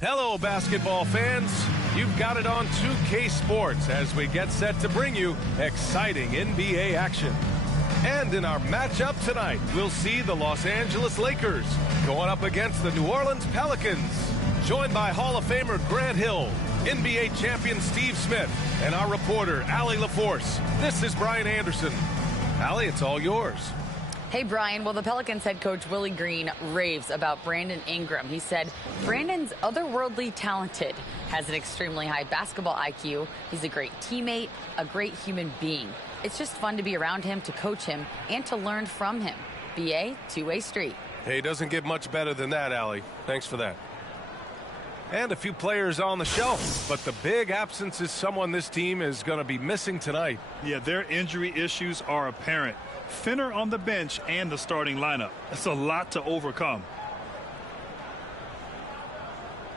Hello, basketball fans. You've got it on 2K Sports as we get set to bring you exciting NBA action. And in our matchup tonight, we'll see the Los Angeles Lakers going up against the New Orleans Pelicans. Joined by Hall of Famer Grant Hill, NBA champion Steve Smith, and our reporter, Allie LaForce. This is Brian Anderson. Allie, it's all yours. Hey, Brian. Well, the Pelicans head coach Willie Green raves about Brandon Ingram. He said, Brandon's otherworldly talented, has an extremely high basketball IQ. He's a great teammate, a great human being. It's just fun to be around him, to coach him, and to learn from him. BA, two-way street. Hey, doesn't get much better than that, Allie. Thanks for that. And a few players on the shelf, but the big absence is someone this team is going to be missing tonight. Yeah, their injury issues are apparent. Finner on the bench and the starting lineup. That's a lot to overcome.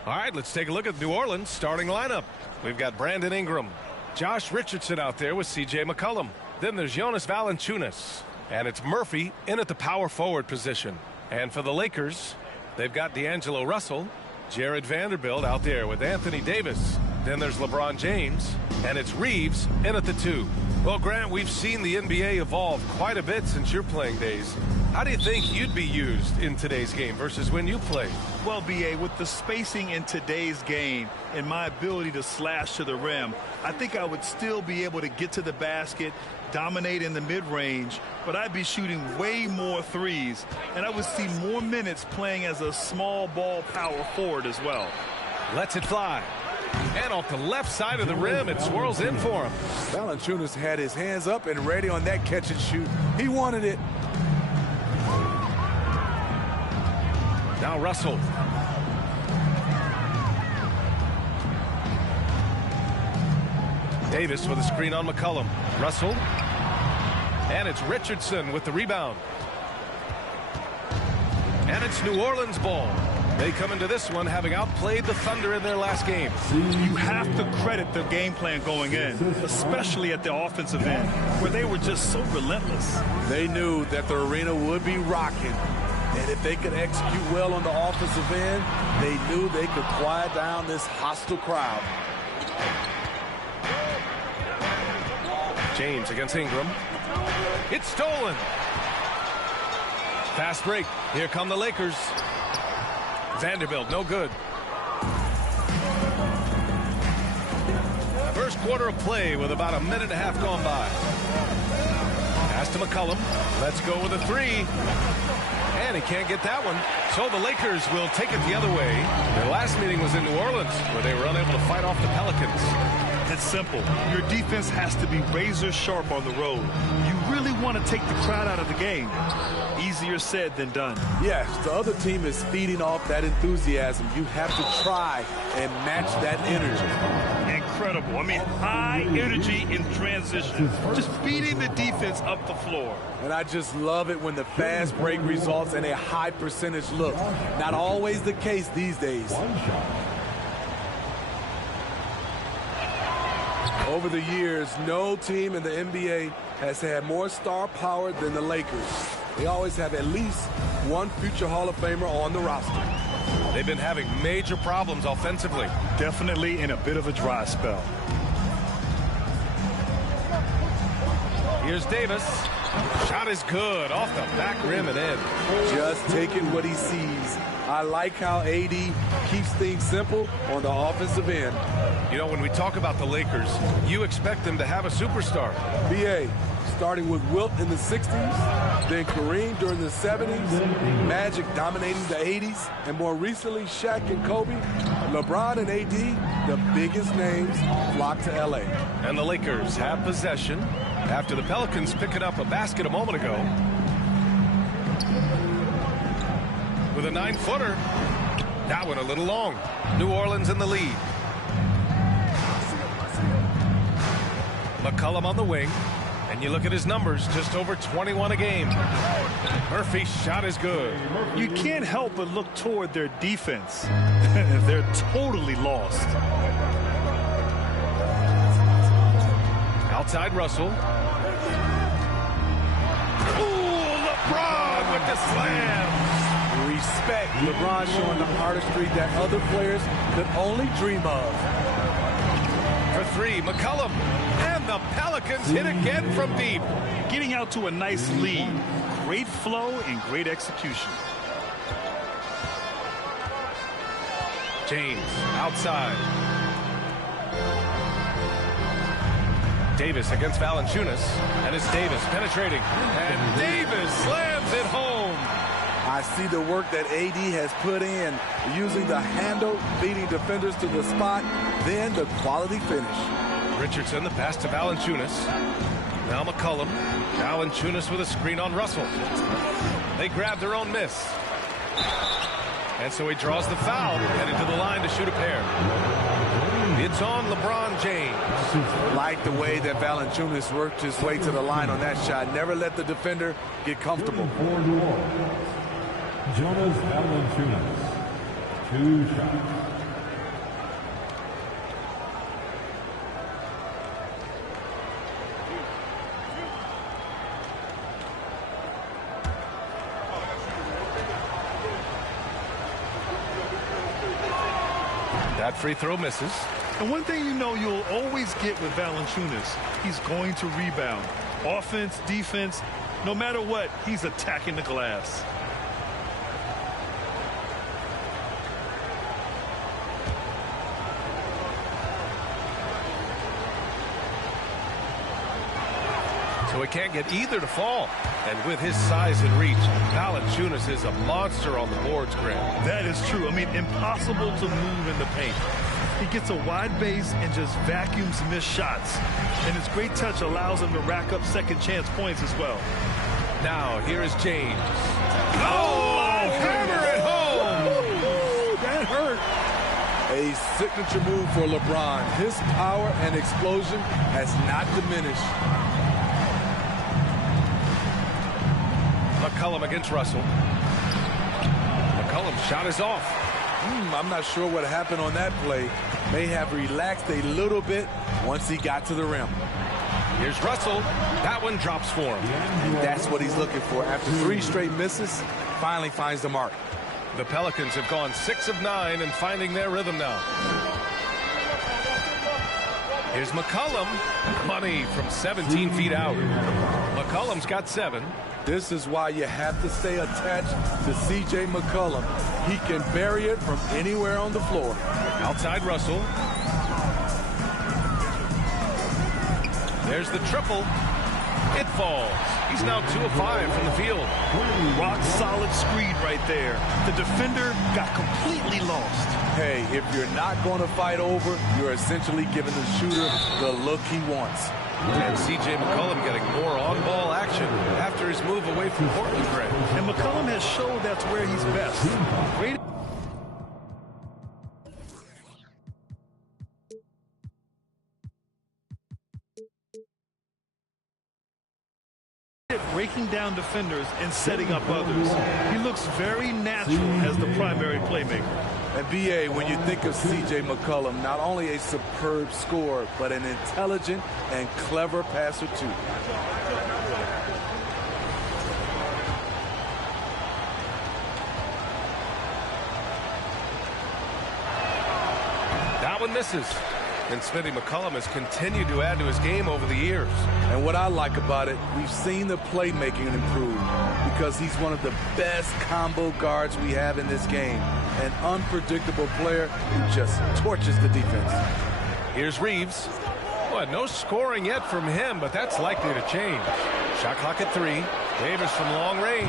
All right, let's take a look at New Orleans starting lineup. We've got Brandon Ingram, Josh Richardson out there with C.J. McCollum. Then there's Jonas Valanciunas, and it's Murphy in at the power forward position. And for the Lakers, they've got D'Angelo Russell, Jared Vanderbilt out there with Anthony Davis. Then there's LeBron James, and it's Reeves in at the 2. Well, Grant, we've seen the NBA evolve quite a bit since your playing days. How do you think you'd be used in today's game versus when you played? Well, B.A., with the spacing in today's game and my ability to slash to the rim, I think I would still be able to get to the basket, dominate in the mid-range, but I'd be shooting way more threes, and I would see more minutes playing as a small ball power forward as well. Lets it fly. And off the left side of the rim, it swirls in for him. Valanciunas had his hands up and ready on that catch and shoot. He wanted it. Now Russell. Davis with a screen on McCollum. Russell. And it's Richardson with the rebound. And it's New Orleans ball. They come into this one having outplayed the Thunder in their last game. You have to credit the game plan going in, especially at the offensive end, where they were just so relentless. They knew that the arena would be rocking, and if they could execute well on the offensive end, they knew they could quiet down this hostile crowd. James against Ingram. It's stolen. Fast break. Here come the Lakers. Vanderbilt, no good. First quarter of play with about a minute and a half gone by. Pass to McCollum. Let's go with a 3. And he can't get that one. So the Lakers will take it the other way. Their last meeting was in New Orleans, where they were unable to fight off the Pelicans. It's simple. Your defense has to be razor sharp on the road. You really want to take the crowd out of the game. Easier said than done. Yes, the other team is feeding off that enthusiasm. You have to try and match that energy. Incredible. I mean, high energy in transition. Just feeding the defense up the floor. And I just love it when the fast break results in a high percentage look. Not always the case these days. Over the years, no team in the NBA has had more star power than the Lakers. They always have at least one future Hall of Famer on the roster. They've been having major problems offensively. Definitely in a bit of a dry spell. Here's Davis. Shot is good. Off the back rim and in. Just taking what he sees. I like how AD keeps things simple on the offensive end. You know, when we talk about the Lakers, you expect them to have a superstar. B.A., starting with Wilt in the 60s, then Kareem during the 70s, Magic dominating the 80s, and more recently Shaq and Kobe, LeBron and AD, the biggest names flocked to L.A. And the Lakers have possession after the Pelicans picking up a basket a moment ago. With a 9-footer. That one a little long. New Orleans in the lead. McCollum on the wing. And you look at his numbers, just over 21 a game. Murphy's shot is good. You can't help but look toward their defense. They're totally lost. Outside Russell. Ooh, LeBron with the slam. Respect. LeBron showing the artistry that other players could only dream of. For three, McCollum. And the Pelicans hit again from deep. Getting out to a nice lead. Great flow and great execution. James outside. Davis against Valanciunas. And it's Davis penetrating. And Davis slams it home. I see the work that AD has put in, using the handle, leading defenders to the spot, then the quality finish. Richardson, the pass to Valanciunas. Now McCollum. Valanciunas with a screen on Russell. They grab their own miss. And so he draws the foul, headed to the line to shoot a pair. It's on LeBron James. Like the way that Valanciunas worked his way to the line on that shot. Never let the defender get comfortable. Jonas Valanciunas, 2 shots. That free throw misses. And one thing you know you'll always get with Valanciunas, he's going to rebound. Offense, defense, no matter what, he's attacking the glass. So he can't get either to fall. And with his size and reach, Valanciunas is a monster on the boards, Grant. That is true. I mean, impossible to move in the paint. He gets a wide base and just vacuums missed shots. And his great touch allows him to rack up second chance points as well. Now, here is James. Oh, hammer it home! That hurt. A signature move for LeBron. His power and explosion has not diminished. McCollum against Russell. McCollum's shot is off. I'm not sure what happened on that play. May have relaxed a little bit once he got to the rim. Here's Russell. That one drops for him. And that's what he's looking for. After 3 straight misses, finally finds the mark. The Pelicans have gone 6 of 9 and finding their rhythm now. Here's McCollum. Money from 17 feet out. McCollum's got 7. This is why you have to stay attached to C.J. McCollum. He can bury it from anywhere on the floor. Outside Russell. There's the triple. It falls. He's now 2 of 5 from the field. Rock solid screen right there. The defender got completely lost. Hey, if you're not going to fight over, you're essentially giving the shooter the look he wants. And C.J. McCollum getting more on-ball action after his move away from Portland. And McCollum has showed that's where he's best. Great. Breaking down defenders and setting up others. He looks very natural as the primary playmaker. And B.A., when you think of C.J. McCollum, not only a superb scorer, but an intelligent and clever passer, too. That one misses. And Smithy McCollum has continued to add to his game over the years. And what I like about it, we've seen the playmaking improve because he's one of the best combo guards we have in this game. An unpredictable player who just torches the defense. Here's Reeves. Well, no scoring yet from him, but that's likely to change. Shot clock at 3. Davis from long range.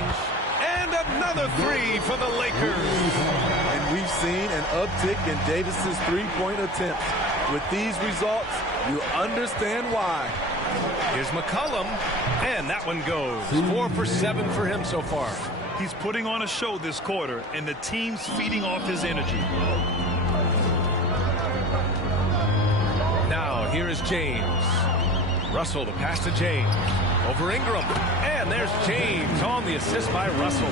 And another 3 for the Lakers. And we've seen an uptick in Davis's three-point attempts. With these results, you understand why. Here's McCollum, and that one goes. 4 for 7 for him so far. He's putting on a show this quarter, and the team's feeding off his energy. Now, here is James. Russell, the pass to James. Over Ingram. And there's James on the assist by Russell.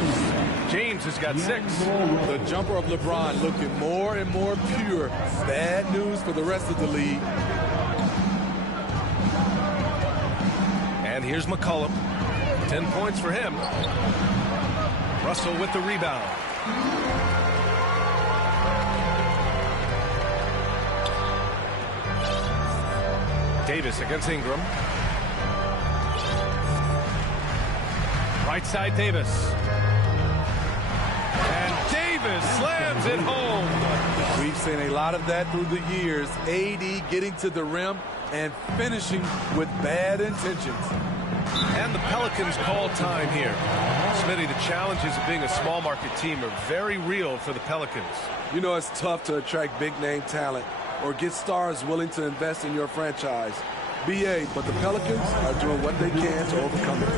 James has got 6. The jumper of LeBron looking more and more pure. Bad news for the rest of the league. And here's McCollum. 10 points for him. Russell with the rebound. Davis against Ingram. Right side Davis. And Davis slams it home. We've seen a lot of that through the years. AD getting to the rim and finishing with bad intentions. And the Pelicans call time here. Smitty, the challenges of being a small market team are very real for the Pelicans. You know, it's tough to attract big name talent or get stars willing to invest in your franchise. BA, but the Pelicans are doing what they can to overcome it.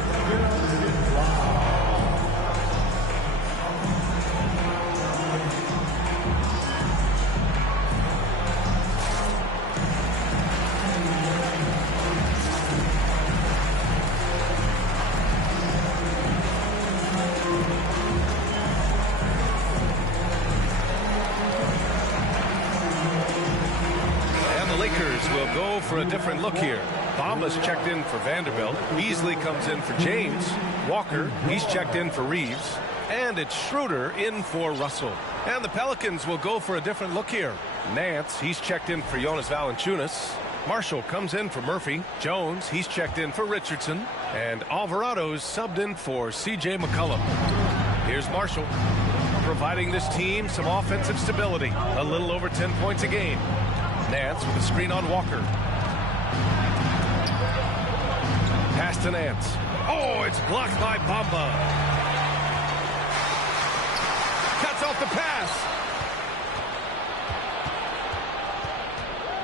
For a different look here. Bamba's checked in for Vanderbilt. Beasley comes in for James. Walker, he's checked in for Reeves. And it's Schroeder in for Russell. And the Pelicans will go for a different look here. Nance, he's checked in for Jonas Valanciunas. Marshall comes in for Murphy. Jones, he's checked in for Richardson. And Alvarado's subbed in for CJ McCollum. Here's Marshall, providing this team some offensive stability. A little over 10 points a game. Nance with a screen on Walker. Pass to Nance. Oh, it's blocked by Bamba. Cuts off the pass.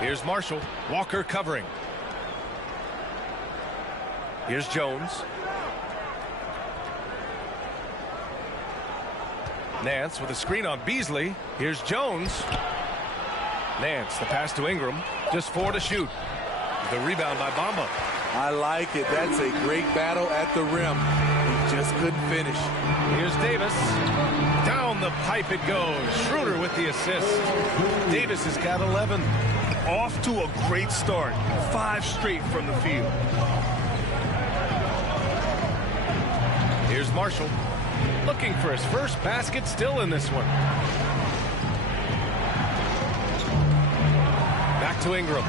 Here's Marshall. Walker covering. Here's Jones. Nance with a screen on Beasley. Here's Jones. Nance, the pass to Ingram. Just 4 to shoot. The rebound by Bamba. I like it. That's a great battle at the rim. He just couldn't finish. Here's Davis. Down the pipe it goes. Schroeder with the assist. Davis has got 11. Off to a great start. 5 straight from the field. Here's Marshall. Looking for his first basket still in this one. Back to Ingram.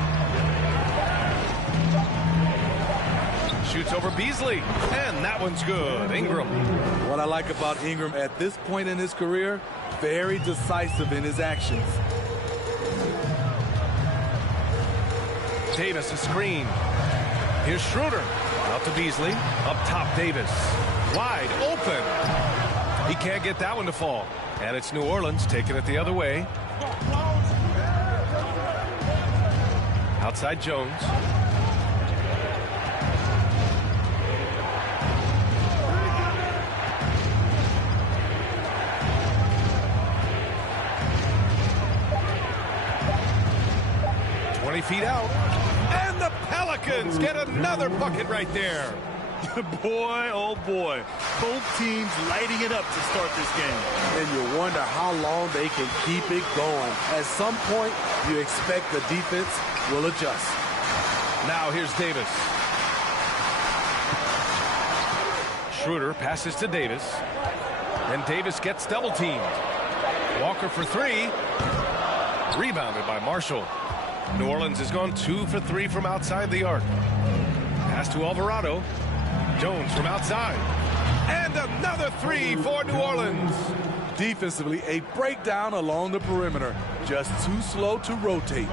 Shoots over Beasley, and that one's good. Ingram. What I like about Ingram at this point in his career, very decisive in his actions. Davis, a screen. Here's Schroeder. Out to Beasley. Up top, Davis. Wide open. He can't get that one to fall. And it's New Orleans taking it the other way. Outside Jones. Feet out, and the Pelicans get another bucket right there. Boy, oh boy, both teams lighting it up to start this game. And you wonder how long they can keep it going. At some point, you expect the defense will adjust. Now here's Davis. Schroeder passes to Davis, and Davis gets double teamed. Walker for 3, rebounded by Marshall. New Orleans has gone 2 for 3 from outside the arc. Pass to Alvarado. Jones from outside. And another 3 for New Orleans. Defensively, a breakdown along the perimeter. Just too slow to rotate.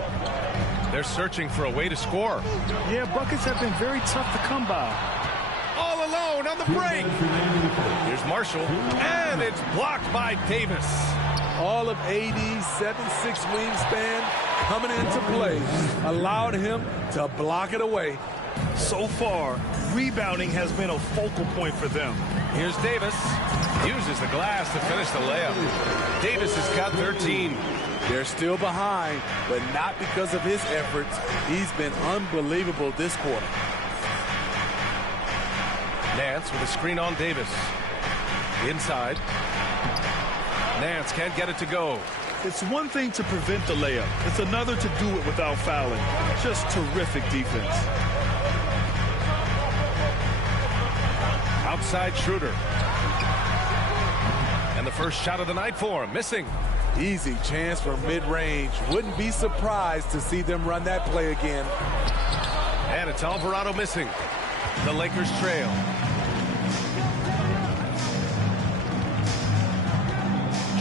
They're searching for a way to score. Yeah, buckets have been very tough to come by. All alone on the break. Here's Marshall. And it's blocked by Davis. All of AD's 7'6" wingspan coming into play allowed him to block it away. So far, rebounding has been a focal point for them. Here's Davis. Uses the glass to finish the layup. Davis has got 13. They're still behind, but not because of his efforts. He's been unbelievable this quarter. Nance with a screen on Davis. Inside. Nance can't get it to go. It's one thing to prevent the layup. It's another to do it without fouling. Just terrific defense. Outside Schroeder. And the first shot of the night for him, missing. Easy chance for mid-range. Wouldn't be surprised to see them run that play again. And it's Alvarado missing. The Lakers trail.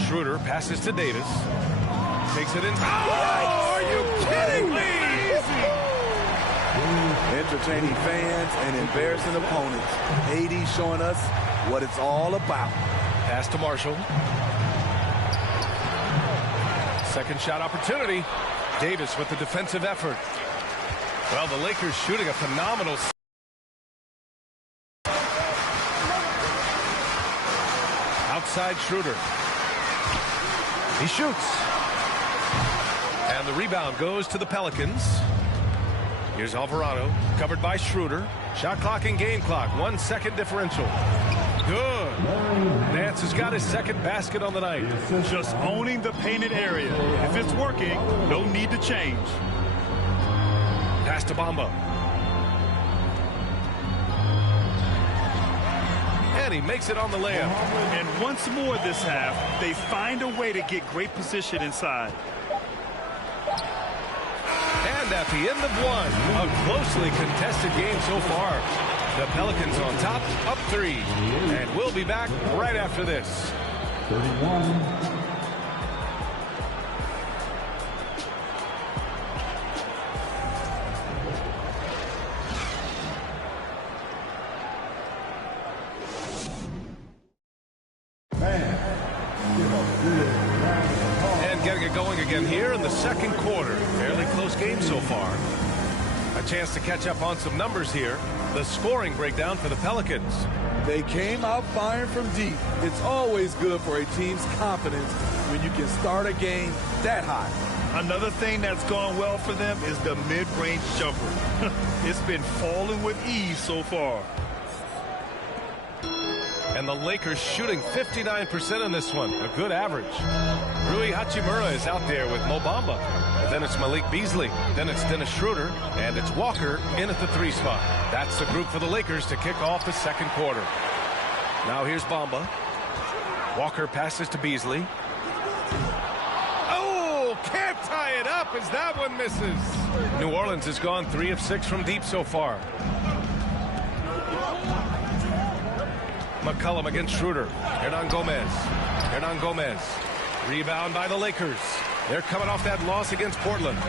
Schroeder passes to Davis. Takes it in. Oh, are you kidding me? Entertaining fans and embarrassing opponents. AD showing us what it's all about. Pass to Marshall. Second shot opportunity. Davis with the defensive effort. Well, the Lakers shooting a phenomenal. Outside Schroeder. He shoots. And the rebound goes to the Pelicans. Here's Alvarado, covered by Schroeder. Shot clock and game clock, 1 second differential. Good. Nance has got his second basket on the night. Just owning the painted area. If it's working, no need to change. Pass to Bamba. And he makes it on the layup. And once more this half, they find a way to get great position inside. And at the end of one, a closely contested game so far. The Pelicans on top, up 3. And we'll be back right after this. 31. And getting it going again here in the second quarter. Fairly close game so far. A chance to catch up on some numbers here. The scoring breakdown for the Pelicans. They came out firing from deep. It's always good for a team's confidence when you can start a game that high. Another thing that's gone well for them is the mid-range jumper. It's been falling with ease so far. And the Lakers shooting 59% in this one. A good average. Rui Hachimura is out there with Mo Bamba. And then it's Malik Beasley. Then it's Dennis Schroeder. And it's Walker in at the 3 spot. That's the group for the Lakers to kick off the second quarter. Now here's Bamba. Walker passes to Beasley. Oh, can't tie it up as that one misses. New Orleans has gone 3 of 6 from deep so far. McCollum against Schroeder. Hernan Gomez. Rebound by the Lakers. They're coming off that loss against Portland.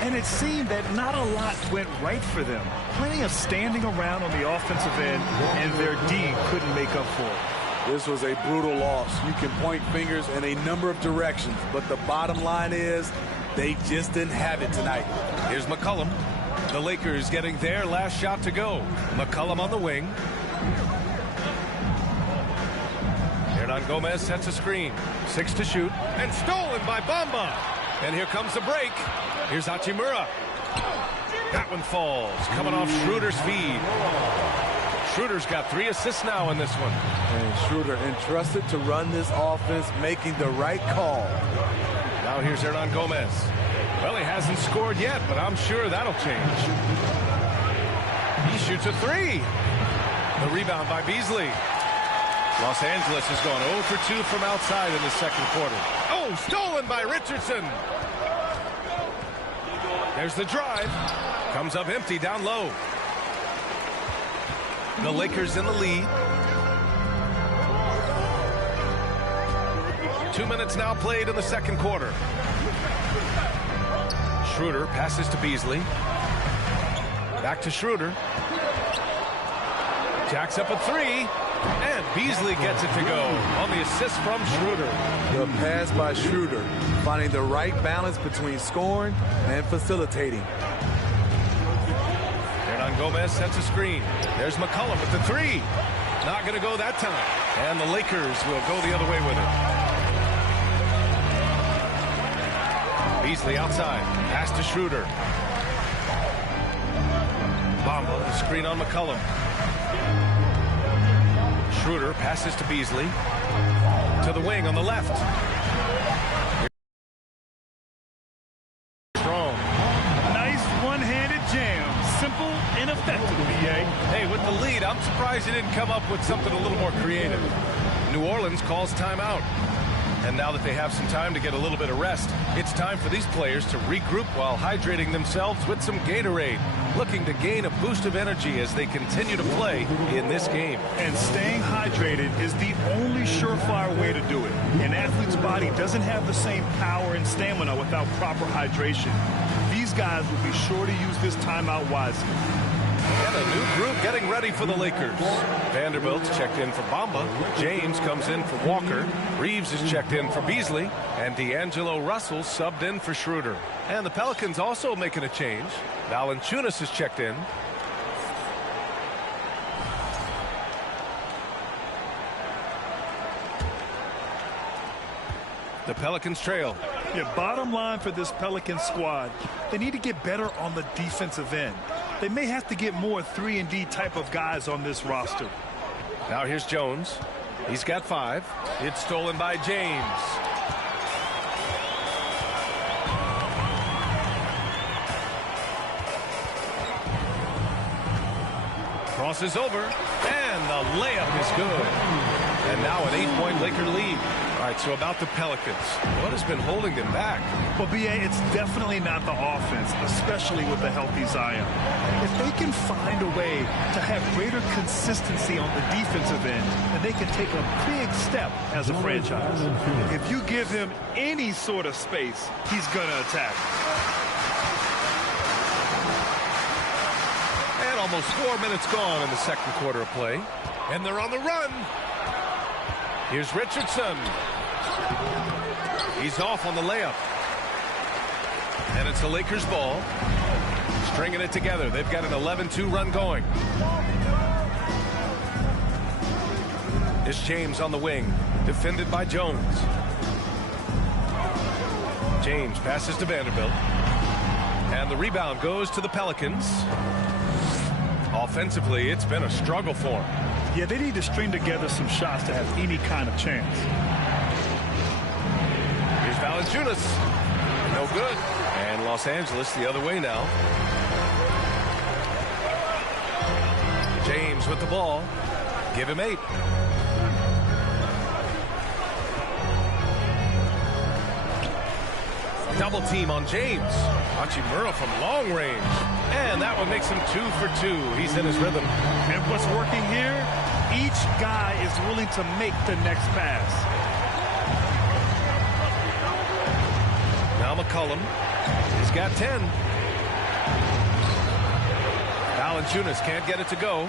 And it seemed that not a lot went right for them. Plenty of standing around on the offensive end, and their D couldn't make up for it. This was a brutal loss. You can point fingers in a number of directions, but the bottom line is they just didn't have it tonight. Here's McCollum. The Lakers getting their last shot to go. McCollum on the wing. Hernan Gomez sets a screen. 6 to shoot. And stolen by Bamba. And here comes the break. Here's Hachimura. That one falls. Coming off Schroeder's feed. Schroeder's got 3 assists now in this one. And Schroeder entrusted to run this offense, making the right call. Now here's Hernan Gomez. Well, he hasn't scored yet, but I'm sure that'll change. He shoots a 3. The rebound by Beasley. Los Angeles has gone 0 for 2 from outside in the second quarter. Oh, stolen by Richardson. There's the drive. Comes up empty down low. The Lakers in the lead. 2 minutes now played in the second quarter. Schroeder passes to Beasley. Back to Schroeder. Jacks up a 3. And Beasley gets it to go on the assist from Schroeder. The pass by Schroeder, finding the right balance between scoring and facilitating. Hernan Gomez sets a screen. There's McCollum with the 3. Not going to go that time. And the Lakers will go the other way with it. Beasley outside. Pass to Schroeder. Bamba, the screen on McCollum. Schroeder passes to Beasley. To the wing on the left. Strong. Nice one-handed jam. Simple and effective, B.A. Hey, with the lead, I'm surprised he didn't come up with something a little more creative. New Orleans calls timeout. And now that they have some time to get a little bit of rest, it's time for these players to regroup while hydrating themselves with some Gatorade, looking to gain a boost of energy as they continue to play in this game. And staying hydrated is the only surefire way to do it. An athlete's body doesn't have the same power and stamina without proper hydration. These guys will be sure to use this timeout wisely. And a new group getting ready for the Lakers. Vanderbilt's checked in for Bamba. James comes in for Walker. Reeves is checked in for Beasley. And D'Angelo Russell subbed in for Schroeder. And the Pelicans also making a change. Valanciunas is checked in. The Pelicans trail. Yeah, bottom line for this Pelicans squad, they need to get better on the defensive end. They may have to get more 3-and-D type of guys on this roster. Now here's Jones. He's got 5. It's stolen by James. Crosses over, and the layup is good. And now an 8-point Laker lead. All right, so about the Pelicans, what has been holding them back? Well, B.A., it's definitely not the offense, especially with the healthy Zion. If they can find a way to have greater consistency on the defensive end, then they can take a big step as a franchise. If you give him any sort of space, he's going to attack. And almost 4 minutes gone in the second quarter of play. And they're on the run. Here's Richardson. He's off on the layup. And it's the Lakers' ball. Stringing it together. They've got an 11-2 run going. It's James on the wing. Defended by Jones. James passes to Vanderbilt. And the rebound goes to the Pelicans. Offensively, it's been a struggle for them. Yeah, they need to string together some shots to have any kind of chance. Here's Valanciunas. No good. And Los Angeles the other way now. James with the ball. Give him 8. Double team on James. Hachimura from long range. And that one makes him 2 for 2. He's in his rhythm. And what's working here? Each guy is willing to make the next pass. Now McCollum. He's got 10. Valanciunas can't get it to go.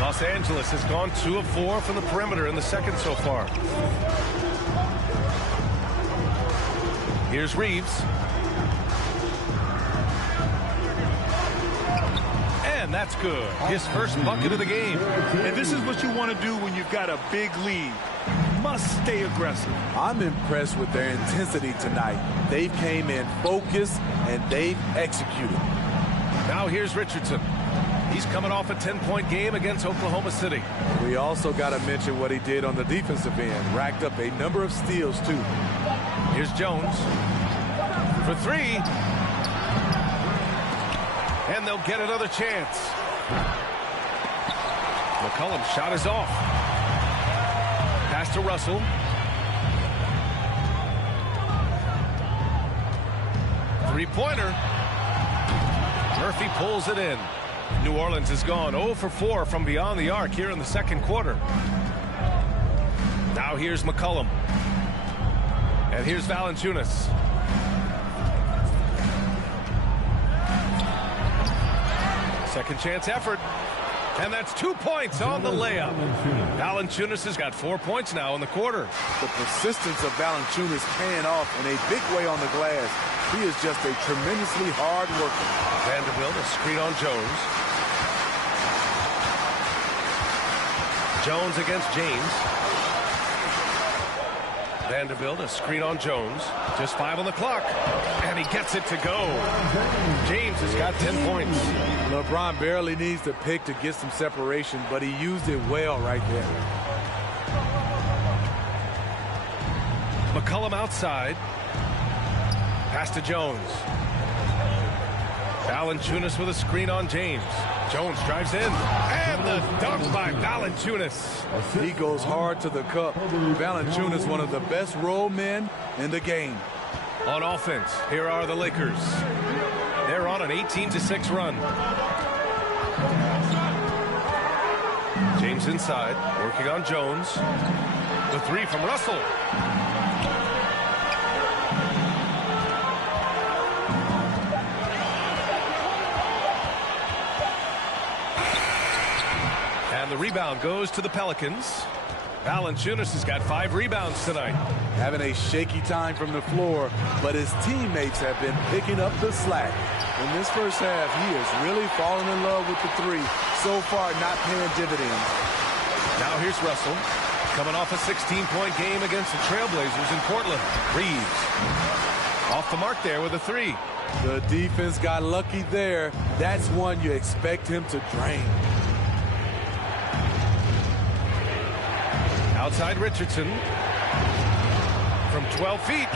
Los Angeles has gone 2 of 4 from the perimeter in the second so far. Here's Reeves. And that's good. His first bucket of the game. And this is what you want to do when you've got a big lead. Must stay aggressive. I'm impressed with their intensity tonight. They came in focused and they've executed. Now here's Richardson. He's coming off a 10-point game against Oklahoma City. We also got to mention what he did on the defensive end. Racked up a number of steals, too. Here's Jones for 3. And they'll get another chance. McCollum's shot is off. Pass to Russell. Three-pointer. Murphy pulls it in. New Orleans has gone 0 for 4 from beyond the arc here in the second quarter. Now here's McCollum. And here's Valanciunas. Second chance effort. And that's 2 points on the layup. Valanciunas has got 4 points now in the quarter. The persistence of Valanciunas paying off in a big way on the glass. He is just a tremendously hard worker. Vanderbilt, a screen on Jones. Jones against James. Vanderbilt, a screen on Jones. Just 5 on the clock. And he gets it to go. James has got 10 points. LeBron barely needs to pick to get some separation, but he used it well right there. McCollum outside. Pass to Jones. Valanciunas with a screen on James. Jones drives in, and the dunk by Valanciunas. He goes hard to the cup. Valanciunas, one of the best roll men in the game. On offense, here are the Lakers. They're on an 18-6 run. James inside, working on Jones. The three from Russell. And the rebound goes to the Pelicans. Valanciunas has got 5 rebounds tonight. Having a shaky time from the floor, but his teammates have been picking up the slack. In this first half, he has really fallen in love with the three. So far, not paying dividends. Now here's Russell, coming off a 16-point game against the Trailblazers in Portland. Reeves off the mark there with a 3. The defense got lucky there. That's one you expect him to drain. Outside Richardson from 12 feet.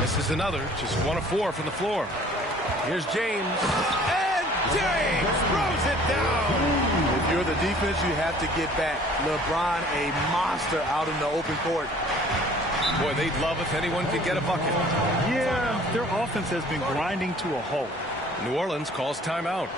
Misses another, just 1 of 4 from the floor. Here's James, and James throws it down. If you're the defense, you have to get back. LeBron, a monster out in the open court. Boy, they'd love if anyone could get a bucket. Yeah, their offense has been grinding to a halt. New Orleans calls timeout.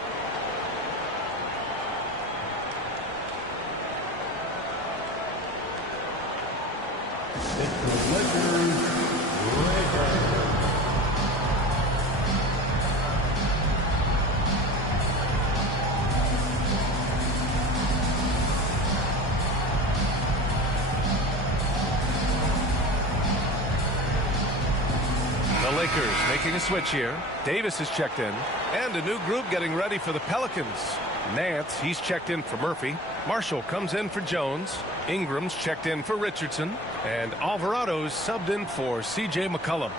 The Lakers making a switch here. Davis is checked in. And a new group getting ready for the Pelicans. Nance, he's checked in for Murphy. Marshall comes in for Jones. Ingram's checked in for Richardson. And Alvarado's subbed in for CJ McCollum.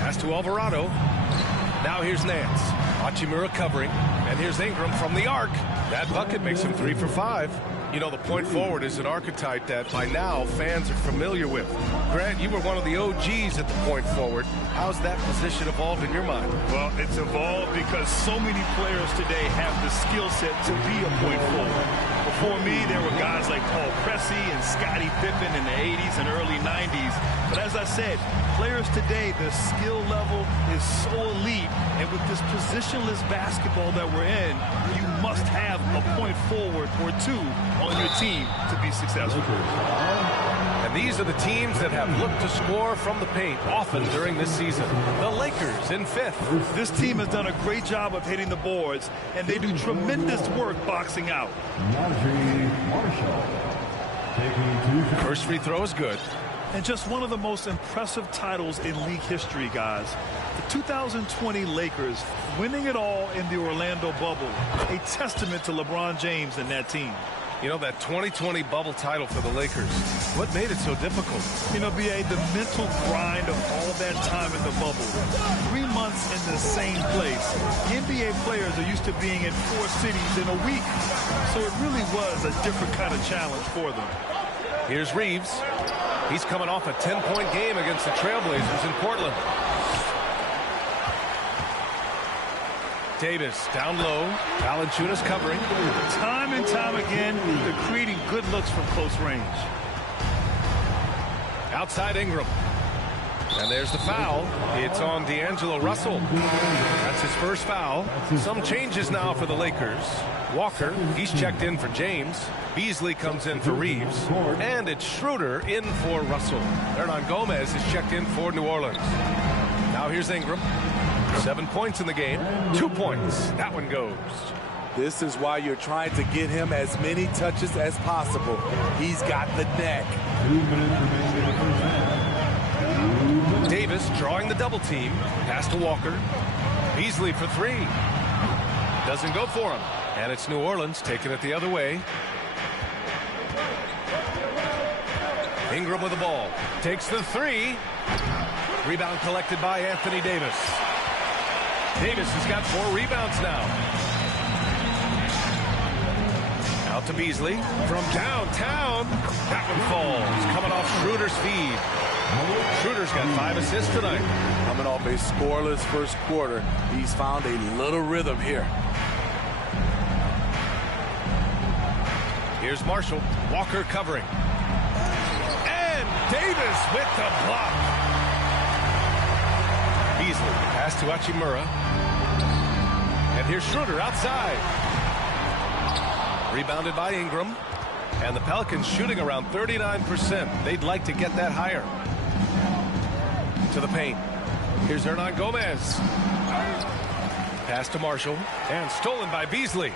Pass to Alvarado. Now here's Nance. Hachimura covering. And here's Ingram from the arc. That bucket makes him 3 for 5. You know, the point forward is an archetype that by now fans are familiar with. Grant, you were one of the OGs at the point forward. How's that position evolved in your mind? Well, it's evolved because so many players today have the skill set to be a point forward. Before me, there were guys like Paul Pressey and Scottie Pippen in the 80s and early 90s. But as I said, players today, the skill level is so elite. And with this positionless basketball that we're in, you must have a point forward or two on your team to be successful. And these are the teams that have looked to score from the paint often during this season. The Lakers in 5th. This team has done a great job of hitting the boards, and they do tremendous work boxing out. First free throw is good. And just one of the most impressive titles in league history, guys. The 2020 Lakers winning it all in the Orlando bubble. A testament to LeBron James and that team. You know, that 2020 bubble title for the Lakers, what made it so difficult? You know, B.A., the mental grind of all that time in the bubble. 3 months in the same place. NBA players are used to being in 4 cities in a week. So it really was a different kind of challenge for them. Here's Reeves. He's coming off a 10-point game against the Trailblazers in Portland. Davis down low. Valanciunas covering. Time and time again, they're creating good looks from close range. Outside Ingram. And there's the foul. It's on D'Angelo Russell. That's his first foul. Some changes now for the Lakers. Walker, he's checked in for James. Beasley comes in for Reeves. And it's Schroeder in for Russell. Hernan Gomez is checked in for New Orleans. Now here's Ingram. 7 points in the game. 2 points. That one goes. This is why you're trying to get him as many touches as possible. He's got the neck. 2 minutes remaining in the first half. Davis drawing the double team. Pass to Walker. Beasley for 3. Doesn't go for him. And it's New Orleans taking it the other way. Ingram with the ball. Takes the 3. Rebound collected by Anthony Davis. Davis has got 4 rebounds now. Out to Beasley from downtown. That one falls. Coming off Schroeder's feed. Schroeder's got 5 assists tonight. Coming off a scoreless first quarter, he's found a little rhythm here. Here's Marshall. Walker covering. And Davis with the block. Beasley pass to Hachimura. And here's Schroeder outside. Rebounded by Ingram. And the Pelicans shooting around 39%. They'd like to get that higher. To the paint. Here's Hernan Gomez. Pass to Marshall. And stolen by Beasley.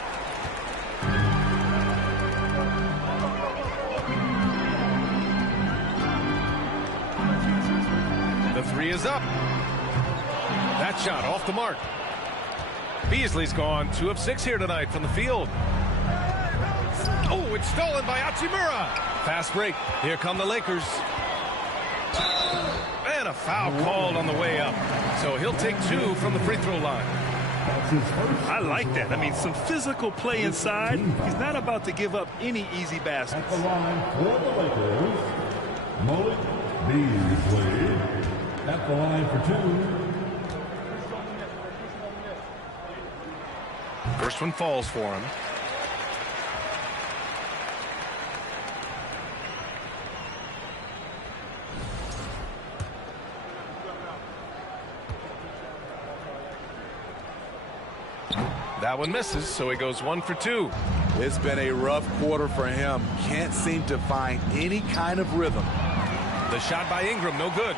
The 3 is up. That shot off the mark. Beasley's gone 2 of 6 here tonight from the field. Oh, it's stolen by Hachimura. Fast break. Here come the Lakers. And a foul called on the way up. So he'll take 2 from the free throw line. I like that. I mean, some physical play inside. He's not about to give up any easy baskets. At the line for the Lakers, Malik Beasley. At the line for 2. First one falls for him. That one misses, so he goes 1 for 2. It's been a rough quarter for him. Can't seem to find any kind of rhythm. The shot by Ingram, no good.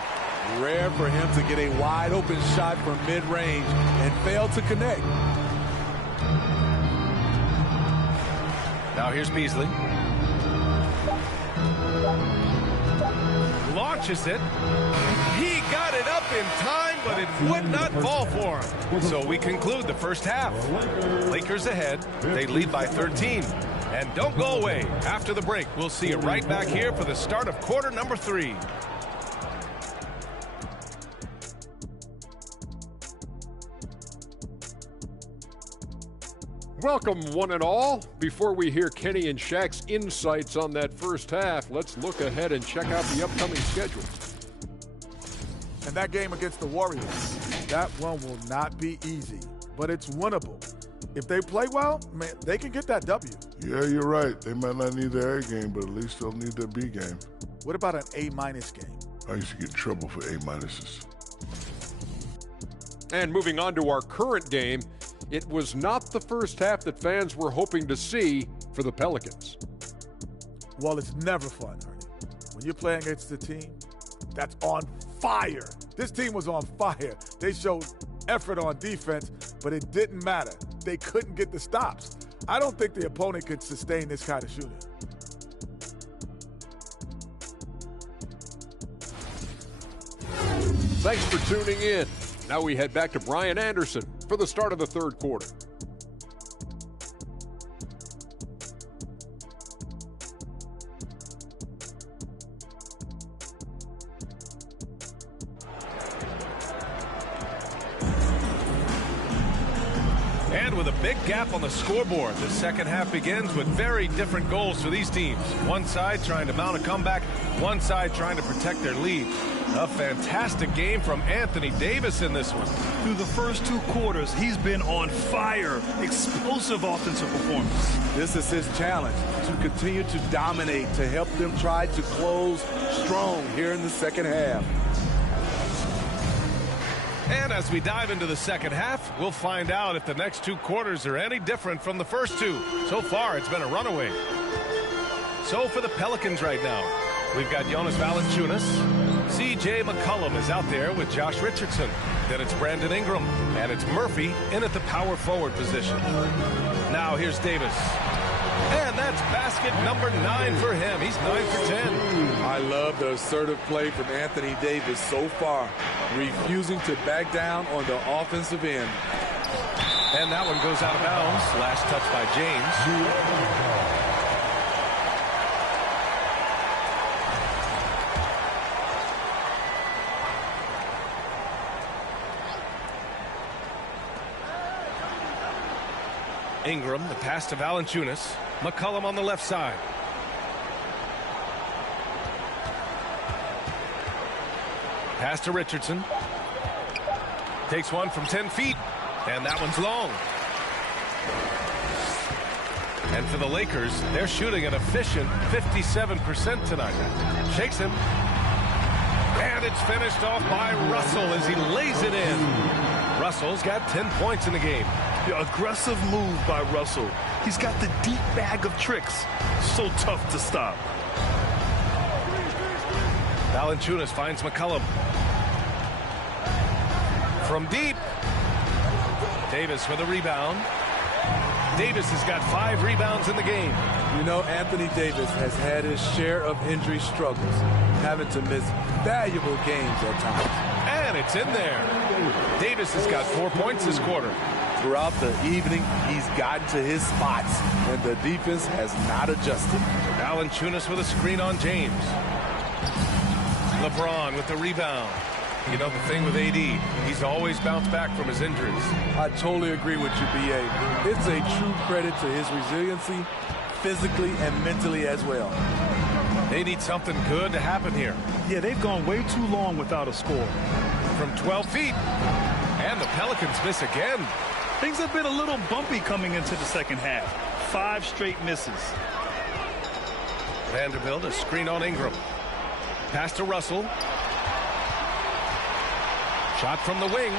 Rare for him to get a wide open shot from mid-range and fail to connect. Now here's Beasley. Launches it. He got it up in time, but it would not fall for him. So we conclude the first half. Lakers ahead. They lead by 13. And don't go away. After the break, we'll see you right back here for the start of quarter number 3. Welcome, one and all. Before we hear Kenny and Shaq's insights on that first half, let's look ahead and check out the upcoming schedule. And that game against the Warriors, that one will not be easy, but it's winnable. If they play well, man, they can get that W. Yeah, you're right. They might not need their A game, but at least they'll need their B game. What about an A- game? I used to get in trouble for A-minuses. And moving on to our current game, it was not the first half that fans were hoping to see for the Pelicans. Well, it's never fun, Ernie. When you're playing against a team that's on fire. This team was on fire. They showed effort on defense, but it didn't matter. They couldn't get the stops. I don't think the opponent could sustain this kind of shooting. Thanks for tuning in. Now we head back to Brian Anderson for the start of the third quarter. And with a big gap on the scoreboard, the second half begins with very different goals for these teams. One side trying to mount a comeback, one side trying to protect their lead. A fantastic game from Anthony Davis in this one. Through the first 2 quarters, he's been on fire. Explosive offensive performance. This is his challenge, to continue to dominate, to help them try to close strong here in the second half. And as we dive into the second half, we'll find out if the next 2 quarters are any different from the first 2. So far, it's been a runaway. So for the Pelicans right now, we've got Jonas Valanciunas. CJ McCollum is out there with Josh Richardson. Then it's Brandon Ingram. And it's Murphy in at the power forward position. Now here's Davis. And that's basket number 9 for him. He's 9 for 10. I love the assertive play from Anthony Davis so far, refusing to back down on the offensive end. And that one goes out of bounds. Last touch by James. Ingram, the pass to Valanciunas. McCollum on the left side. Pass to Richardson. Takes one from 10 feet. And that one's long. And for the Lakers, they're shooting an efficient 57% tonight. Shakes him. And it's finished off by Russell as he lays it in. Russell's got 10 points in the game. The aggressive move by Russell. He's got the deep bag of tricks. So tough to stop. Valanciunas finds McCollum. From deep. Davis with a rebound. Davis has got 5 rebounds in the game. You know, Anthony Davis has had his share of injury struggles, having to miss valuable games at times. And it's in there. Davis has got 4 points this quarter. Throughout the evening, he's gotten to his spots, and the defense has not adjusted. Valanciunas with a screen on James. LeBron with the rebound. You know, the thing with AD, he's always bounced back from his injuries. I totally agree with you, B.A. It's a true credit to his resiliency, physically and mentally as well. They need something good to happen here. Yeah, they've gone way too long without a score. From 12 feet. And the Pelicans miss again. Things have been a little bumpy coming into the second half. 5 straight misses. Vanderbilt, a screen on Ingram. Pass to Russell. Shot from the wing.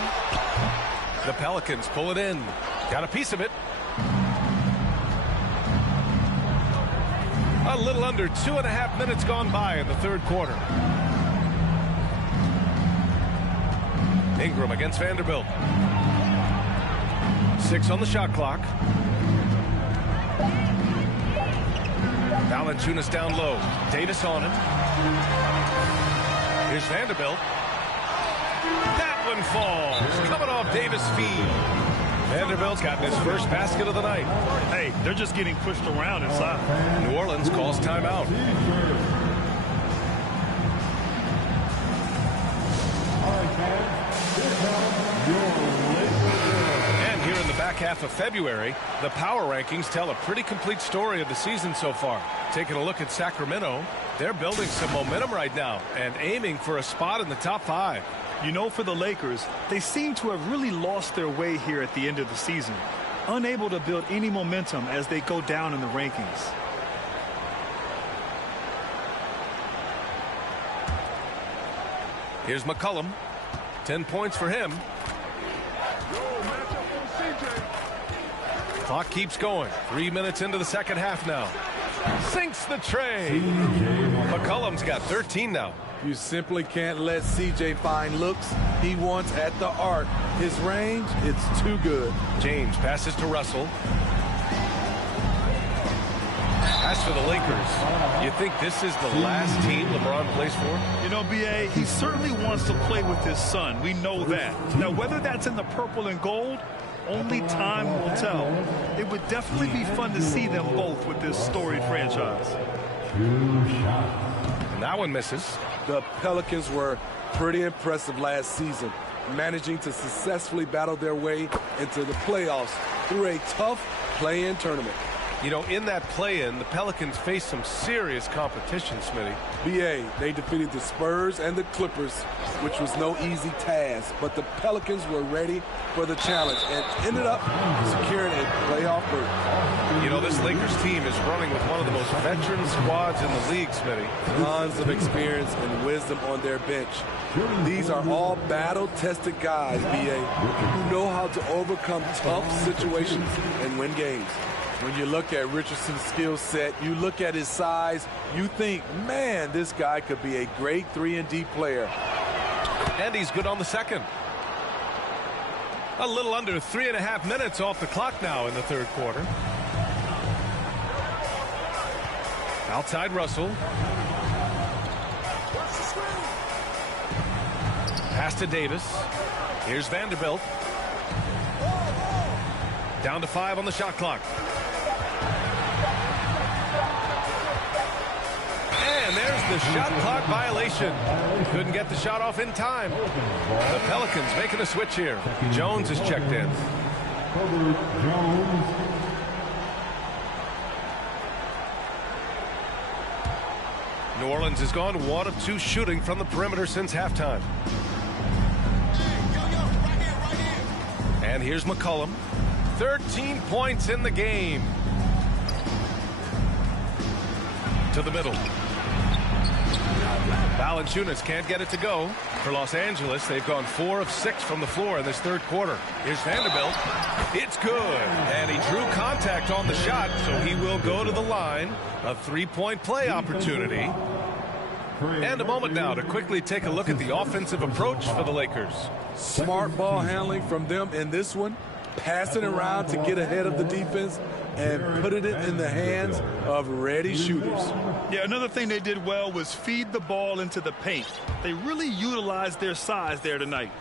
The Pelicans pull it in. Got a piece of it. A little under 2.5 minutes gone by in the third quarter. Ingram against Vanderbilt. 6 on the shot clock. Valanciunas down low. Davis on him. Here's Vanderbilt. That one falls. Coming off Davis' feed. Vanderbilt's gotten his first basket of the night. Hey, they're just getting pushed around inside. New Orleans calls timeout. And here in the back half of February, the power rankings tell a pretty complete story of the season so far. Taking a look at Sacramento, they're building some momentum right now and aiming for a spot in the top 5. You know, for the Lakers, they seem to have really lost their way here at the end of the season, unable to build any momentum as they go down in the rankings. Here's McCollum. 10 points for him. Clock keeps going. 3 minutes into the second half now. Sinks the tray. McCollum's got 13 now. You simply can't let CJ find looks he wants at the arc. His range, it's too good. James passes to Russell. As for the Lakers, you think this is the last team LeBron plays for? You know, B.A., he certainly wants to play with his son. We know that. Now, whether that's in the purple and gold, only time will tell. It would definitely be fun to see them both with this storied franchise. And that one misses. The Pelicans were pretty impressive last season, managing to successfully battle their way into the playoffs through a tough play-in tournament. You know, in that play-in, the Pelicans faced some serious competition, Smitty. B.A., they defeated the Spurs and the Clippers, which was no easy task, but the Pelicans were ready for the challenge and ended up securing a playoff berth. You know, this Lakers team is running with one of the most veteran squads in the league, Smitty. Tons of experience and wisdom on their bench. These are all battle-tested guys, B.A., who know how to overcome tough situations and win games. When you look at Richardson's skill set, you look at his size, you think, man, this guy could be a great 3-and-D player. And he's good on the second. A little under 3.5 minutes off the clock now in the third quarter. Outside Russell. Pass to Davis. Here's Vanderbilt. Down to 5 on the shot clock. And there's the shot clock violation. Couldn't get the shot off in time. The Pelicans making a switch here. Jones is checked in. New Orleans has gone 1 of 2 shooting from the perimeter since halftime. And here's McCollum. 13 points in the game. To the middle. Valanciunas can't get it to go. For Los Angeles, they've gone 4 of 6 from the floor in this third quarter. Here's Vanderbilt. It's good. And he drew contact on the shot, so he will go to the line. A 3-point play opportunity. And a moment now to quickly take a look at the offensive approach for the Lakers. Smart ball handling from them in this one. Passing around to get ahead of the defense and putting it in the hands of ready shooters. Yeah, another thing they did well was feed the ball into the paint. They really utilized their size there tonight.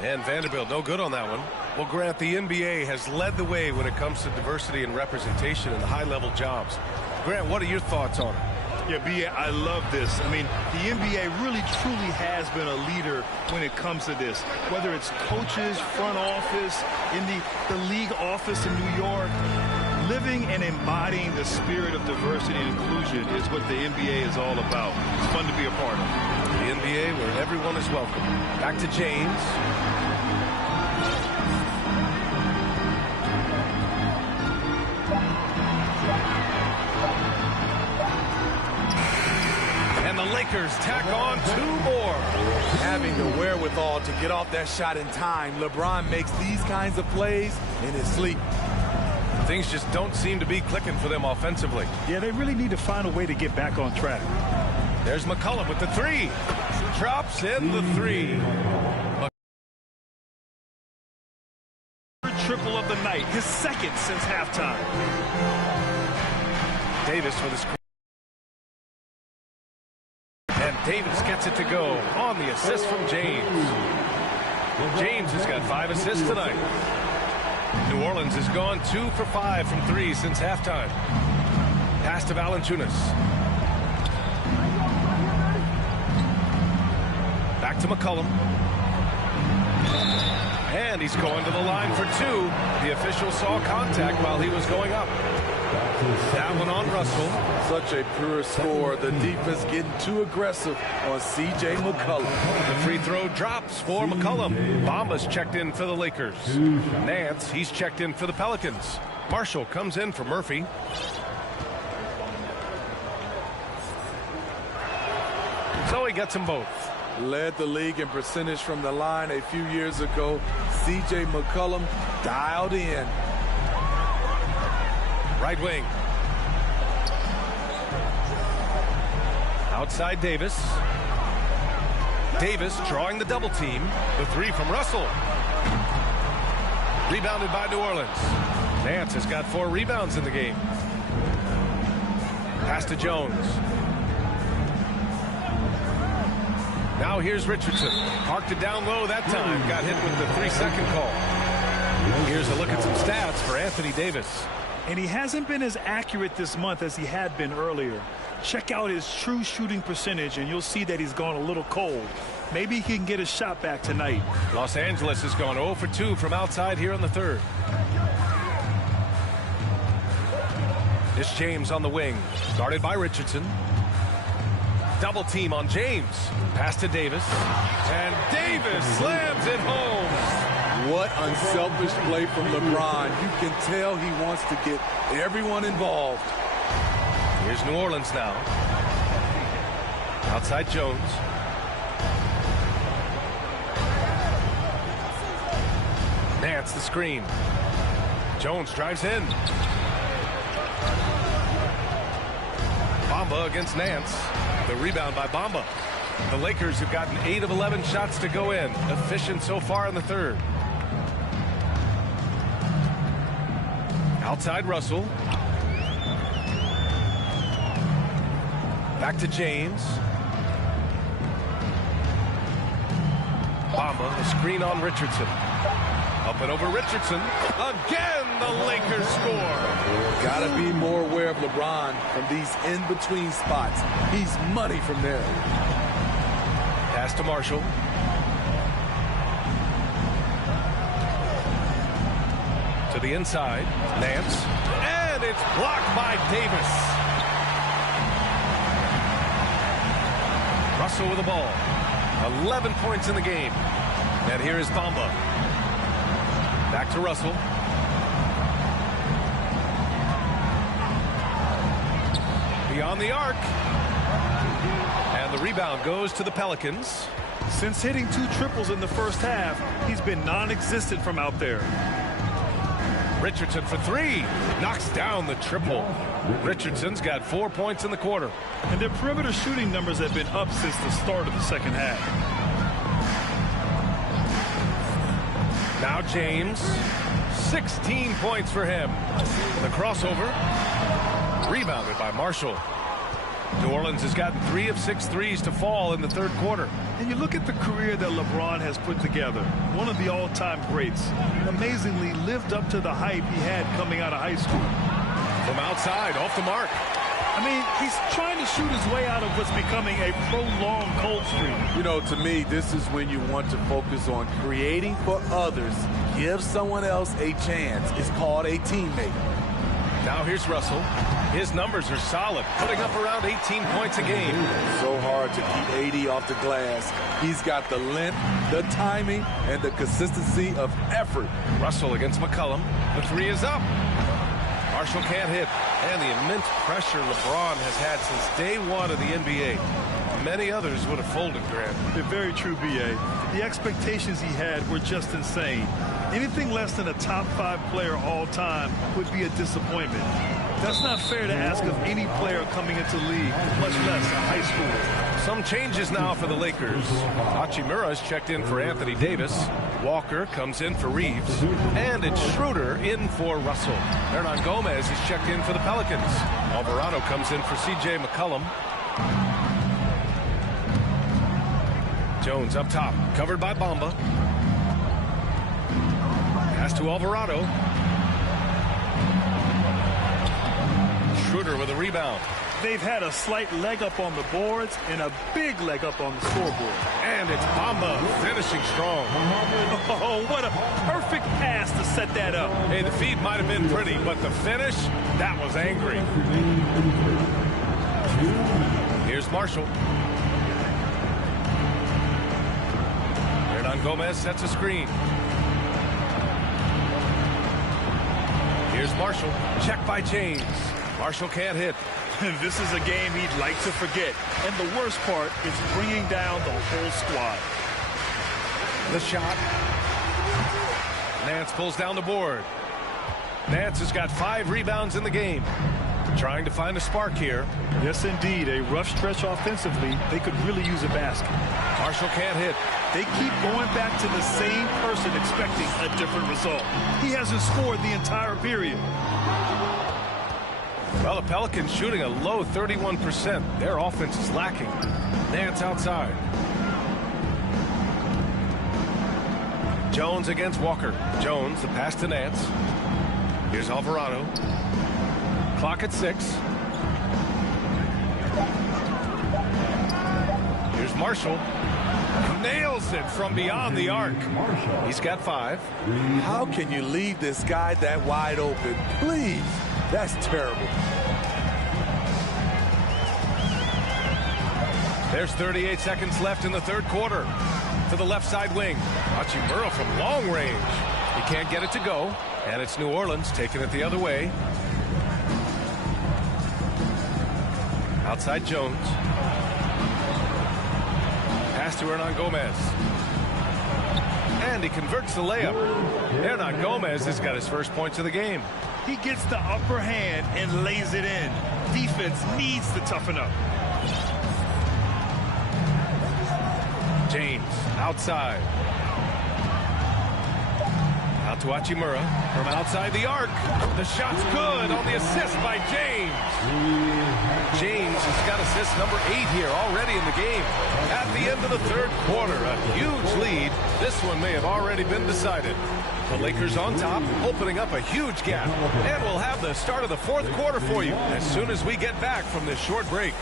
And Vanderbilt, no good on that one. Well, Grant, the NBA has led the way when it comes to diversity and representation in the high-level jobs. Grant, what are your thoughts on it? Yeah, B.A., I love this. I mean, the NBA really, truly has been a leader when it comes to this. Whether it's coaches, front office, in the league office in New York, living and embodying the spirit of diversity and inclusion is what the NBA is all about. It's fun to be a part of. The NBA where everyone is welcome. Back to James. And the Lakers tack on 2 more. Having the wherewithal to get off that shot in time, LeBron makes these kinds of plays in his sleep. Things just don't seem to be clicking for them offensively. Yeah, they really need to find a way to get back on track. There's McCollum with the 3. Drops in the 3. Triple of the night, his second since halftime. Davis with a screen. And Davis gets it to go on the assist from James. James has got 5 assists tonight. New Orleans has gone 2 for 5 from 3 since halftime. Pass to Valanciunas. Back to McCollum. And he's going to the line for 2. The official saw contact while he was going up. That one on Russell. Such a pure score. The defense getting too aggressive on C.J. McCollum. The free throw drops for McCollum. Bamba's checked in for the Lakers. Nance, he's checked in for the Pelicans. Marshall comes in for Murphy. So he gets them both. Led the league in percentage from the line a few years ago. C.J. McCollum dialed in. Right wing. Outside Davis. Davis drawing the double team. The 3 from Russell. Rebounded by New Orleans. Nance has got 4 rebounds in the game. Pass to Jones. Now here's Richardson. Parked it down low that time. Got hit with the 3-second call. Here's a look at some stats for Anthony Davis. And he hasn't been as accurate this month as he had been earlier. Check out his true shooting percentage, and you'll see that he's gone a little cold. Maybe he can get his shot back tonight. Los Angeles has gone 0 for 2 from outside here in the third. It's James on the wing. Guarded by Richardson. Double team on James. Pass to Davis. And Davis slams it home. What unselfish play from LeBron. You can tell he wants to get everyone involved. Here's New Orleans now. Outside Jones. Nance the screen. Jones drives in. Bamba against Nance. The rebound by Bamba. The Lakers have gotten 8 of 11 shots to go in. Efficient so far in the third. Outside Russell. Back to James. Bamba, a screen on Richardson. Up and over Richardson. Again, the Lakers score. Got to be more aware of LeBron from these in-between spots. He's money from there. Pass to Marshall. To the inside. Nance. And And it's blocked by Davis. Russell with the ball. 11 points in the game. And here is Bamba. Back to Russell. Beyond the arc. And the rebound goes to the Pelicans. Since hitting 2 triples in the first half, he's been non-existent from out there. Richardson for 3. Knocks down the triple. Richardson's got 4 points in the quarter. And their perimeter shooting numbers have been up since the start of the second half. Now James. 16 points for him. The crossover. Rebounded by Marshall. New Orleans has gotten 3 of 6 threes to fall in the third quarter. And you look at the career that LeBron has put together. One of the all-time greats. Amazingly lived up to the hype he had coming out of high school. From outside, off the mark. I mean, he's trying to shoot his way out of what's becoming a prolonged cold streak. You know, to me, this is when you want to focus on creating for others. Give someone else a chance. It's called a teammate. Now here's Russell. His numbers are solid, putting up around 18 points a game. So hard to keep AD off the glass. He's got the length, the timing, and the consistency of effort. Russell against McCollum. The 3 is up. Marshall can't hit. And the immense pressure LeBron has had since day 1 of the NBA. Many others would have folded, Grant. They're very true, B.A. The expectations he had were just insane. Anything less than a top 5 player all time would be a disappointment. That's not fair to ask of any player coming into the league, much less a high schooler. Some changes now for the Lakers. Hachimura's checked in for Anthony Davis. Walker comes in for Reeves. And it's Schroeder in for Russell. Hernan Gomez is checked in for the Pelicans. Alvarado comes in for C.J. McCollum. Jones up top, covered by Bamba. Pass to Alvarado. Schroeder with a rebound. They've had a slight leg up on the boards and a big leg up on the scoreboard. And it's Bamba finishing strong. Oh, what a perfect pass to set that up. Hey, the feed might have been pretty, but the finish, that was angry. Here's Marshall. Hernan Gomez sets a screen. Here's Marshall. Check by James. Marshall can't hit. This is a game he'd like to forget. And the worst part is bringing down the whole squad. The shot. Nance pulls down the board. Nance has got 5 rebounds in the game. Trying to find a spark here. Yes, indeed. A rough stretch offensively. They could really use a basket. Marshall can't hit. They keep going back to the same person expecting a different result. He hasn't scored the entire period. Well, the Pelicans shooting a low 31%. Their offense is lacking. Nance outside. Jones against Walker. Jones, the pass to Nance. Here's Alvarado. Clock at 6. Here's Marshall. Nails it from beyond the arc. He's got 5. How can you leave this guy that wide open? Please. That's terrible. There's 38 seconds left in the third quarter. To the left side wing. Hachimura from long range. He can't get it to go. And it's New Orleans taking it the other way. Outside Jones. Pass to Hernan Gomez. And he converts the layup. Hernan Gomez has got his first points of the game. He gets the upper hand and lays it in. Defense needs to toughen up. James outside. Out to Hachimura from outside the arc. The shot's good on the assist by James. James has got assist number 8 here already in the game. At the end of the third quarter, a huge lead. This one may have already been decided. The Lakers on top, opening up a huge gap. And we'll have the start of the fourth quarter for you as soon as we get back from this short break.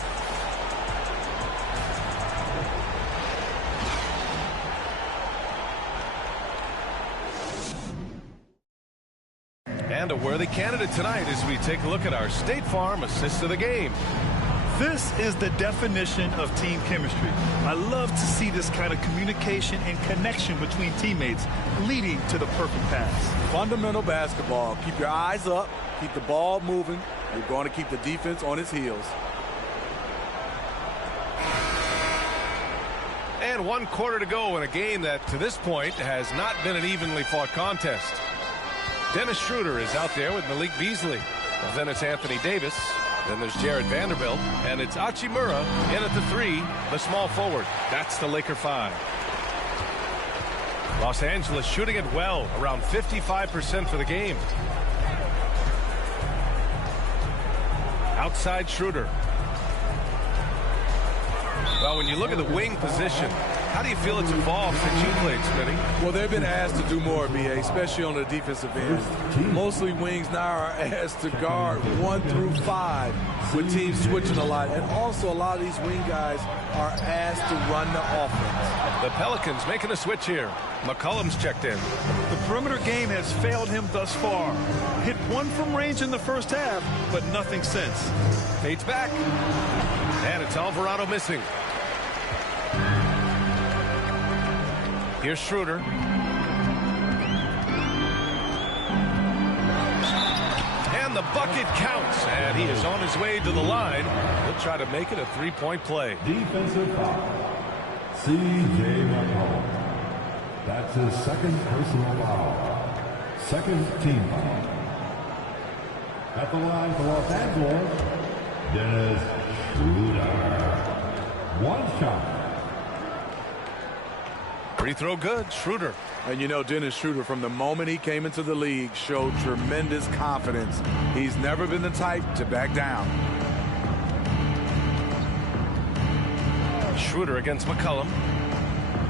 And a worthy candidate tonight as we take a look at our State Farm assist of the game. This is the definition of team chemistry. I love to see this kind of communication and connection between teammates leading to the perfect pass. Fundamental basketball. Keep your eyes up. Keep the ball moving. You're going to keep the defense on its heels. And 1 quarter to go in a game that, to this point, has not been an evenly fought contest. Dennis Schroeder is out there with Malik Beasley. Well, then it's Anthony Davis. Then there's Jared Vanderbilt. And it's Hachimura in at the 3, the small forward. That's the Laker 5. Los Angeles shooting it well, around 55% for the game. Outside Schroeder. Well, when you look at the wing position, how do you feel it's evolved since you played, Smitty? Well, they've been asked to do more, BA, especially on the defensive end. Mostly wings now are asked to guard 1 through 5 with teams switching a lot. And also a lot of these wing guys are asked to run the offense. The Pelicans making a switch here. McCollum's checked in. The perimeter game has failed him thus far. Hit 1 from range in the first half, but nothing since. Fades back. And it's Alvarado missing. Here's Schroeder. And the bucket counts. And he is on his way to the line. He'll try to make it a 3-point play. Defensive foul. C.J. McCollum. That's his second personal foul. Second team foul. At the line for Los Angeles, Dennis Schroeder. 1 shot. Free throw good, Schroeder. And you know, Dennis Schroeder, from the moment he came into the league, showed tremendous confidence. He's never been the type to back down. Schroeder against McCollum.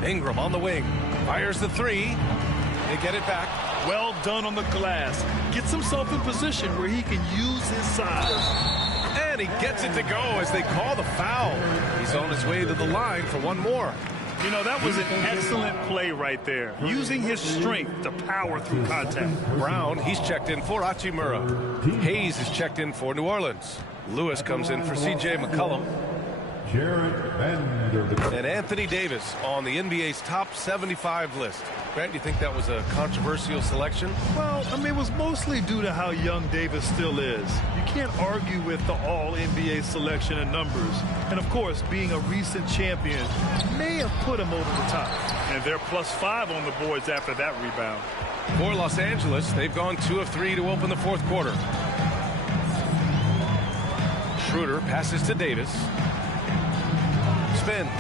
Ingram on the wing. Fires the 3. They get it back. Well done on the glass. Gets himself in position where he can use his size. And he gets it to go as they call the foul. He's on his way to the line for 1 more. You know, that was an excellent play right there. Using his strength to power through contact. Brown, he's checked in for Hachimura. Hayes is checked in for New Orleans. Lewis comes in for C.J. McCollum. Jared Vanderbilt. And Anthony Davis on the NBA's top 75 list. Grant, do you think that was a controversial selection? Well, I mean, it was mostly due to how young Davis still is. You can't argue with the all-NBA selection and numbers. And, of course, being a recent champion may have put him over the top. And they're +5 on the boards after that rebound. For Los Angeles, they've gone 2 of 3 to open the 4th quarter. Schroeder passes to Davis. Spins.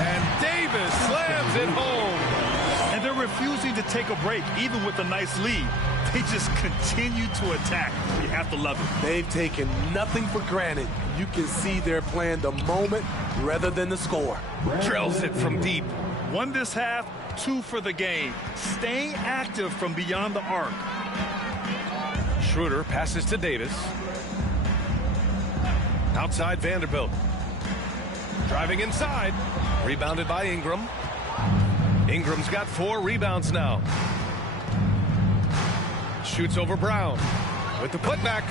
And Davis slams it home. And they're refusing to take a break, even with a nice lead. They just continue to attack. You have to love it. They've taken nothing for granted. You can see they're playing the moment rather than the score. Drills it from deep. 1 this half, 2 for the game. Staying active from beyond the arc. Schroeder passes to Davis. Outside Vanderbilt. Driving inside. Rebounded by Ingram. Ingram's got 4 rebounds now. Shoots over Brown with the putback.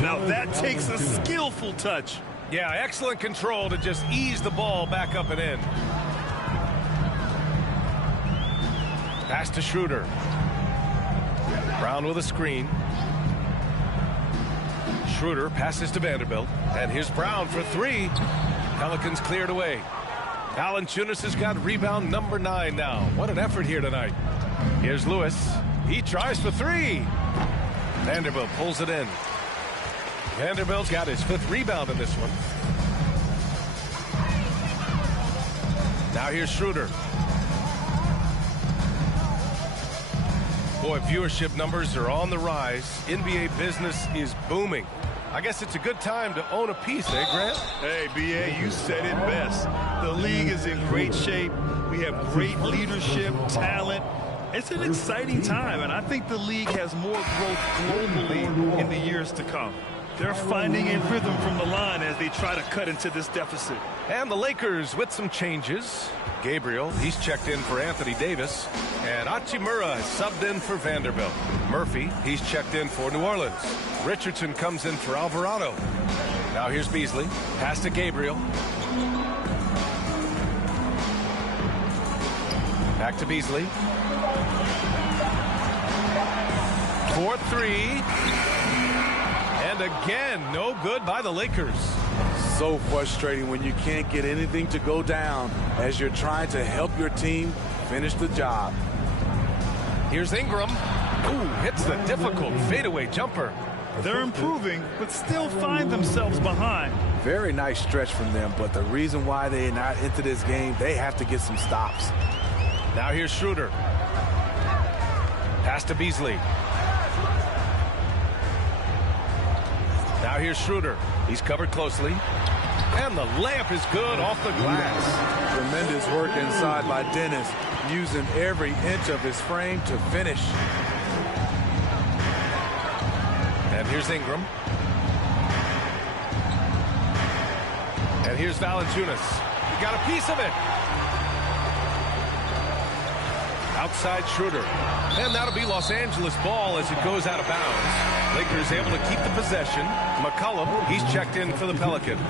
Now that takes a skillful touch. Yeah, excellent control to just ease the ball back up and in. Pass to Schroeder. Brown with a screen. Schroeder passes to Vanderbilt. And here's Brown for 3. Pelicans cleared away. Valanciunas has got rebound number 9 now. What an effort here tonight. Here's Lewis. He tries for 3. Vanderbilt pulls it in. Vanderbilt's got his 5th rebound in this one. Now here's Schroeder. Boy, viewership numbers are on the rise. NBA business is booming. I guess it's a good time to own a piece, eh, Grant? Hey, B.A., you said it best. The league is in great shape. We have great leadership, talent. It's an exciting time, and I think the league has more growth globally in the years to come. They're finding a rhythm from the line as they try to cut into this deficit. And the Lakers with some changes. Gabriel, he's checked in for Anthony Davis. And Hachimura has subbed in for Vanderbilt. Murphy, he's checked in for New Orleans. Richardson comes in for Alvarado. Now here's Beasley. Pass to Gabriel. Back to Beasley. 4-3. And again, no good by the Lakers. So frustrating when you can't get anything to go down as you're trying to help your team finish the job. Here's Ingram. Ooh, hits the difficult fadeaway jumper. They're improving, but still find themselves behind. Very nice stretch from them, but the reason why they're not into this game, they have to get some stops. Now here's Schroeder. Pass to Beasley. Now here's Schroeder. He's covered closely. And the layup is good off the glass. Tremendous work inside by Dennis, using every inch of his frame to finish. And here's Ingram. And here's Valanciunas. He got a piece of it. Outside Schroeder. And that'll be Los Angeles ball as it goes out of bounds. Lakers able to keep the possession. McCollum, he's checked in for the Pelicans.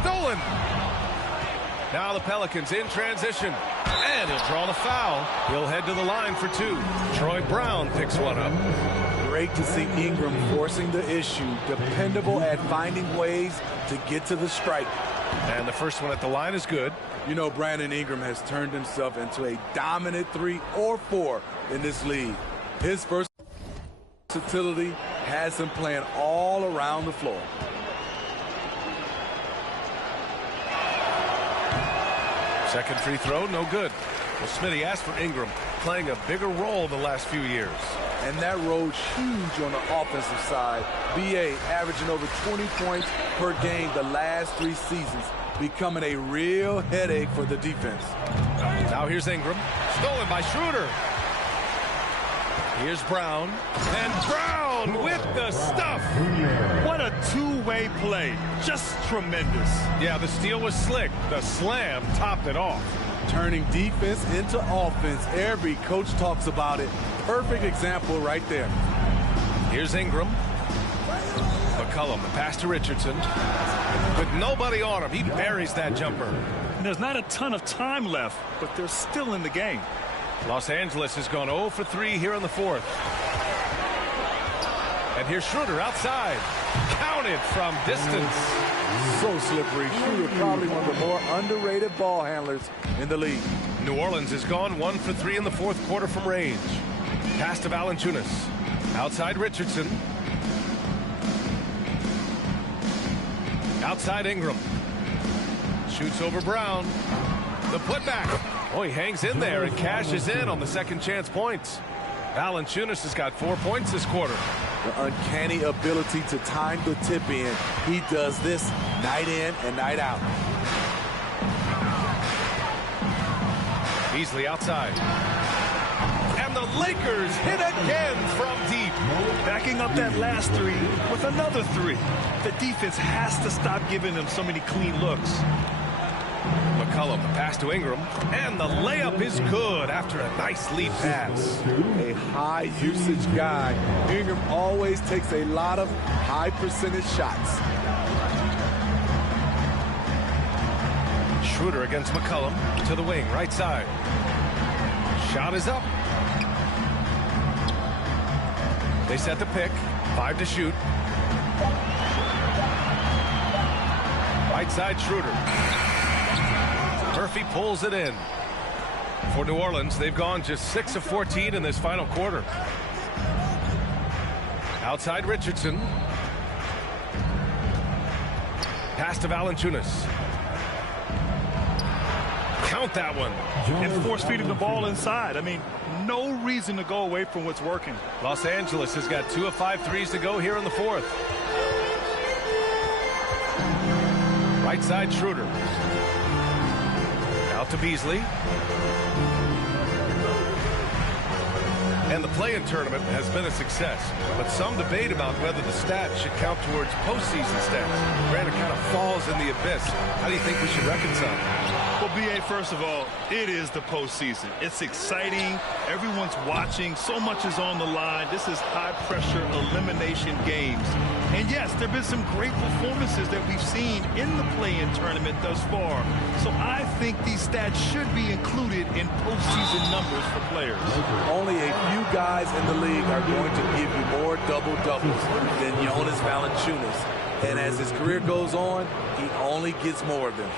Stolen. Now the Pelicans in transition. And he'll draw the foul. He'll head to the line for two. Troy Brown picks one up. Great to see Ingram forcing the issue. Dependable at finding ways to get to the stripe. And the first one at the line is good. You know, Brandon Ingram has turned himself into a dominant 3 or 4 in this league. His versatility has him playing all around the floor. Second free throw, no good. Well, Smitty asked for Ingram, playing a bigger role the last few years. And that role's huge on the offensive side. BA averaging over 20 points per game the last 3 seasons, becoming a real headache for the defense. Now here's Ingram, stolen by Schroeder. Here's Brown, and Brown with the stuff. What a two-way play. Just tremendous. Yeah, the steal was slick. The slam topped it off. Turning defense into offense. Every coach talks about it. Perfect example right there. Here's Ingram. McCollum, the pass to Richardson. With nobody on him, he buries that jumper. And there's not a ton of time left, but they're still in the game. Los Angeles has gone 0 for 3 here in the fourth. And here's Schroeder outside. Counted from distance. So slippery. Schroeder probably one of the more underrated ball handlers in the league. New Orleans has gone 1 for 3 in the fourth quarter from range. Pass to Valanciunas. Outside Richardson. Outside Ingram. Shoots over Brown. The putback. Oh, he hangs in there and cashes in on the second chance points. Valanciunas has got 4 points this quarter. The uncanny ability to time the tip in. He does this night in and night out. Beasley outside. And the Lakers hit again from deep. Backing up that last 3 with another 3. The defense has to stop giving them so many clean looks. McCollum, pass to Ingram, and the layup is good after a nice lead pass. A high usage guy. Ingram always takes a lot of high percentage shots. Schroeder against McCollum to the wing, right side. Shot is up. They set the pick, 5 to shoot. Right side Schroeder. Murphy pulls it in. For New Orleans, they've gone just 6 of 14 in this final quarter. Outside Richardson. Pass to Valanciunas. Count that one. And force feeding the ball inside. I mean, no reason to go away from what's working. Los Angeles has got 2 of 5 threes to go here in the fourth. Right side Schroeder. Out to Beasley. And the play-in tournament has been a success, but some debate about whether the stats should count towards postseason stats. Grant, it kind of falls in the abyss. How do you think we should reconcile? Well, B.A., first of all, it is the postseason. It's exciting. Everyone's watching. So much is on the line. This is high-pressure elimination games. And, yes, there have been some great performances that we've seen in the play-in tournament thus far. So I think these stats should be included in postseason numbers for players. Only a few guys in the league are going to give you more double-doubles than Jonas Valanciunas. And as his career goes on, he only gets more of them.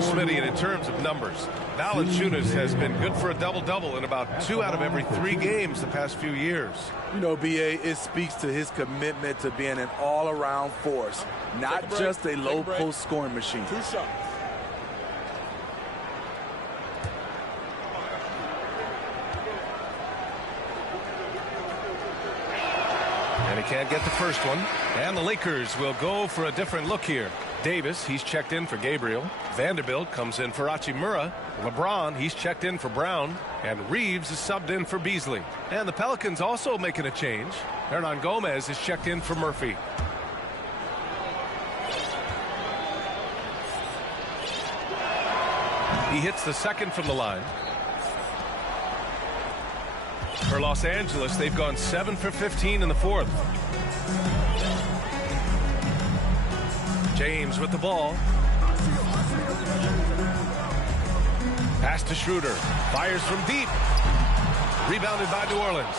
Smitty, and in terms of numbers, Valanciunas has been good for a double-double in about 2 out of every 3 games the past few years. You know, B.A., it speaks to his commitment to being an all-around force, not just a low-post scoring machine. 2 shots. And he can't get the first one. And the Lakers will go for a different look here. Davis, he's checked in for Gabriel. Vanderbilt comes in for Hachimura. LeBron, he's checked in for Brown. And Reeves is subbed in for Beasley. And the Pelicans also making a change. Hernan Gomez is checked in for Murphy. He hits the second from the line. For Los Angeles, they've gone 7 for 15 in the fourth. James with the ball. Pass to Schroeder. Fires from deep. Rebounded by New Orleans.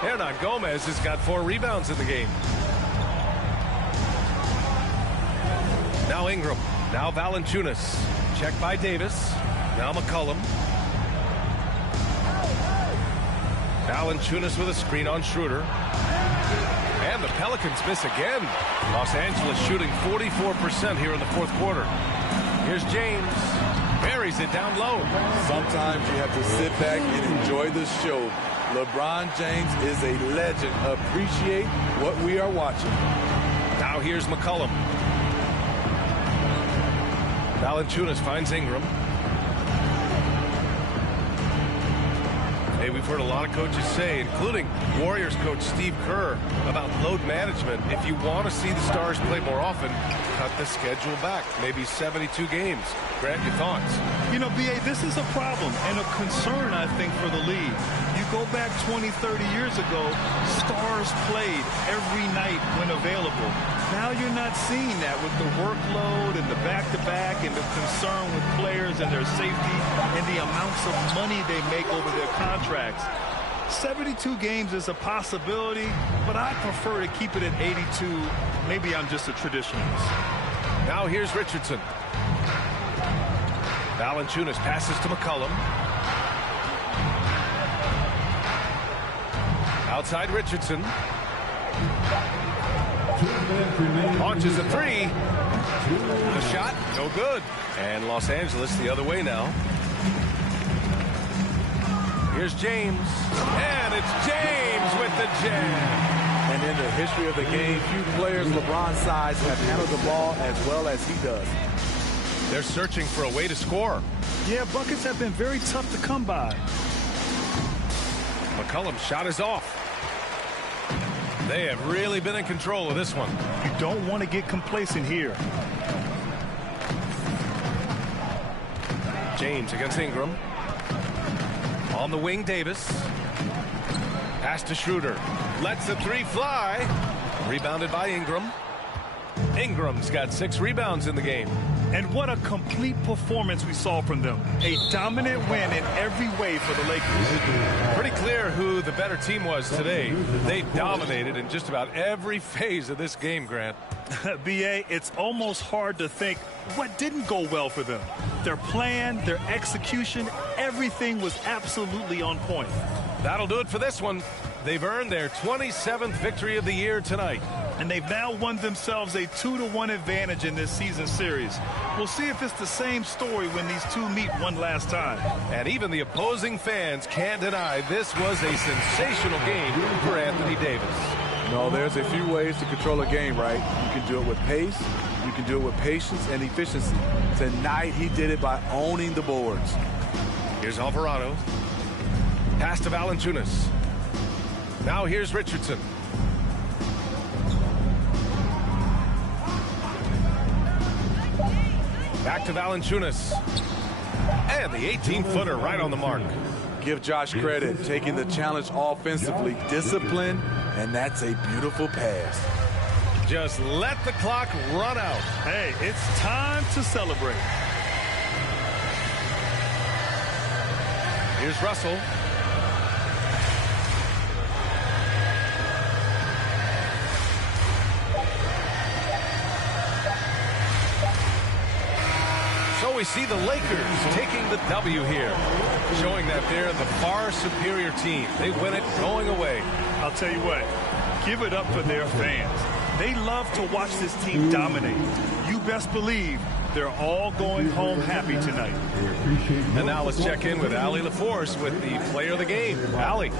Hernan Gomez has got 4 rebounds in the game. Now Ingram. Now Valanciunas. Check by Davis. Now McCollum. Valanciunas with a screen on Schroeder. And the Pelicans miss again. Los Angeles shooting 44% here in the fourth quarter. Here's James. Buries it down low. Sometimes you have to sit back and enjoy the show. LeBron James is a legend. Appreciate what we are watching. Now here's McCollum. Valanciunas finds Ingram. Hey, we've heard a lot of coaches say, including Warriors coach Steve Kerr, about load management. If you want to see the stars play more often, cut the schedule back. Maybe 72 games. Grant, your thoughts? You know, B.A., this is a problem and a concern, I think, for the league. You go back 20, 30 years ago, stars played every night when available. Now you're not seeing that with the workload and the back-to-back and the concern with players and their safety and the amounts of money they make over their contracts. 72 games is a possibility, but I prefer to keep it at 82. Maybe I'm just a traditionalist. Now here's Richardson. Valanciunas passes to McCollum. Outside Richardson. Launches a 3. The shot, no good. And Los Angeles the other way now. Here's James. And it's James with the jam. And in the history of the game, few players LeBron's size have handled the ball as well as he does. They're searching for a way to score. Yeah, buckets have been very tough to come by. McCollum's shot is off. They have really been in control of this one. You don't want to get complacent here. James against Ingram. On the wing, Davis. Pass to Schroeder. Lets the 3 fly. Rebounded by Ingram. Ingram's got 6 rebounds in the game. And what a complete performance we saw from them. A dominant win in every way for the Lakers. Pretty clear who the better team was today. They dominated in just about every phase of this game, Grant. B.A., it's almost hard to think what didn't go well for them. Their plan, their execution, everything was absolutely on point. That'll do it for this one. They've earned their 27th victory of the year tonight. And they've now won themselves a 2-1 advantage in this season series. We'll see if it's the same story when these two meet one last time. And even the opposing fans can't deny this was a sensational game for Anthony Davis. No, there's a few ways to control a game, right? You can do it with pace, you can do it with patience and efficiency. Tonight, he did it by owning the boards. Here's Alvarado. Pass to Valanciunas. Now here's Richardson. Back to Valanciunas. And the 18-footer right on the mark. Give Josh credit, taking the challenge offensively, discipline, and that's a beautiful pass. Just let the clock run out. Hey, it's time to celebrate. Here's Russell. So we see the Lakers taking the W here, showing that they're the far superior team. They win it going away. I'll tell you what, give it up for their fans. They love to watch this team dominate. You best believe they're all going home happy tonight. And now let's check in with Allie LaForce with the player of the game. Allie.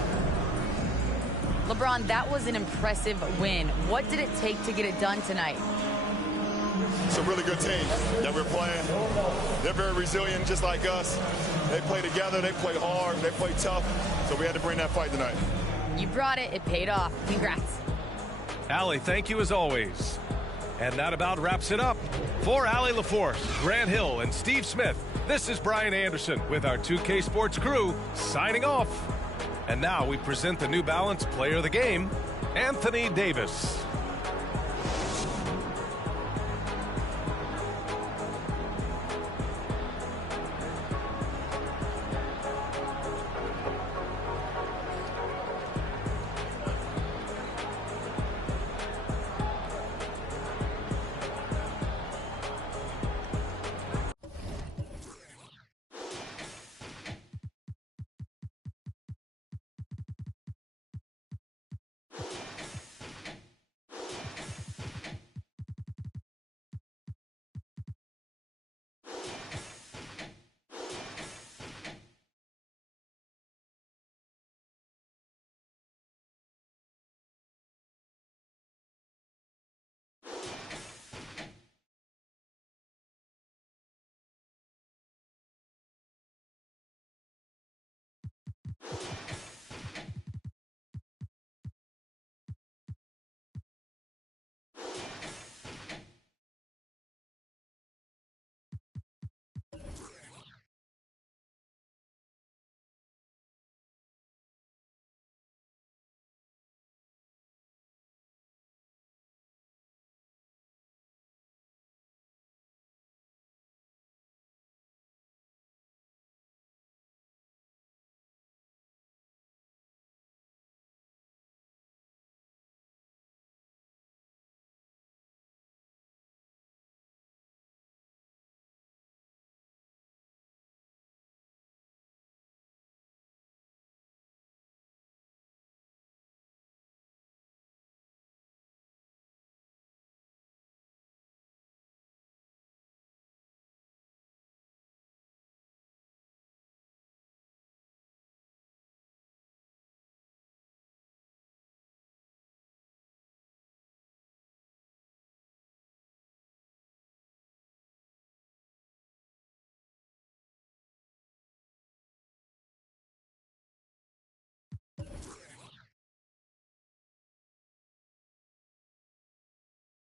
LeBron, that was an impressive win. What did it take to get it done tonight? It's a really good team that we're playing. They're very resilient, just like us. They play together, they play hard, they play tough. So we had to bring that fight tonight. You brought it. It paid off. Congrats. Allie, thank you as always. And that about wraps it up. For Allie LaForce, Grant Hill, and Steve Smith, this is Brian Anderson with our 2K Sports crew signing off. And now we present the New Balance Player of the Game, Anthony Davis.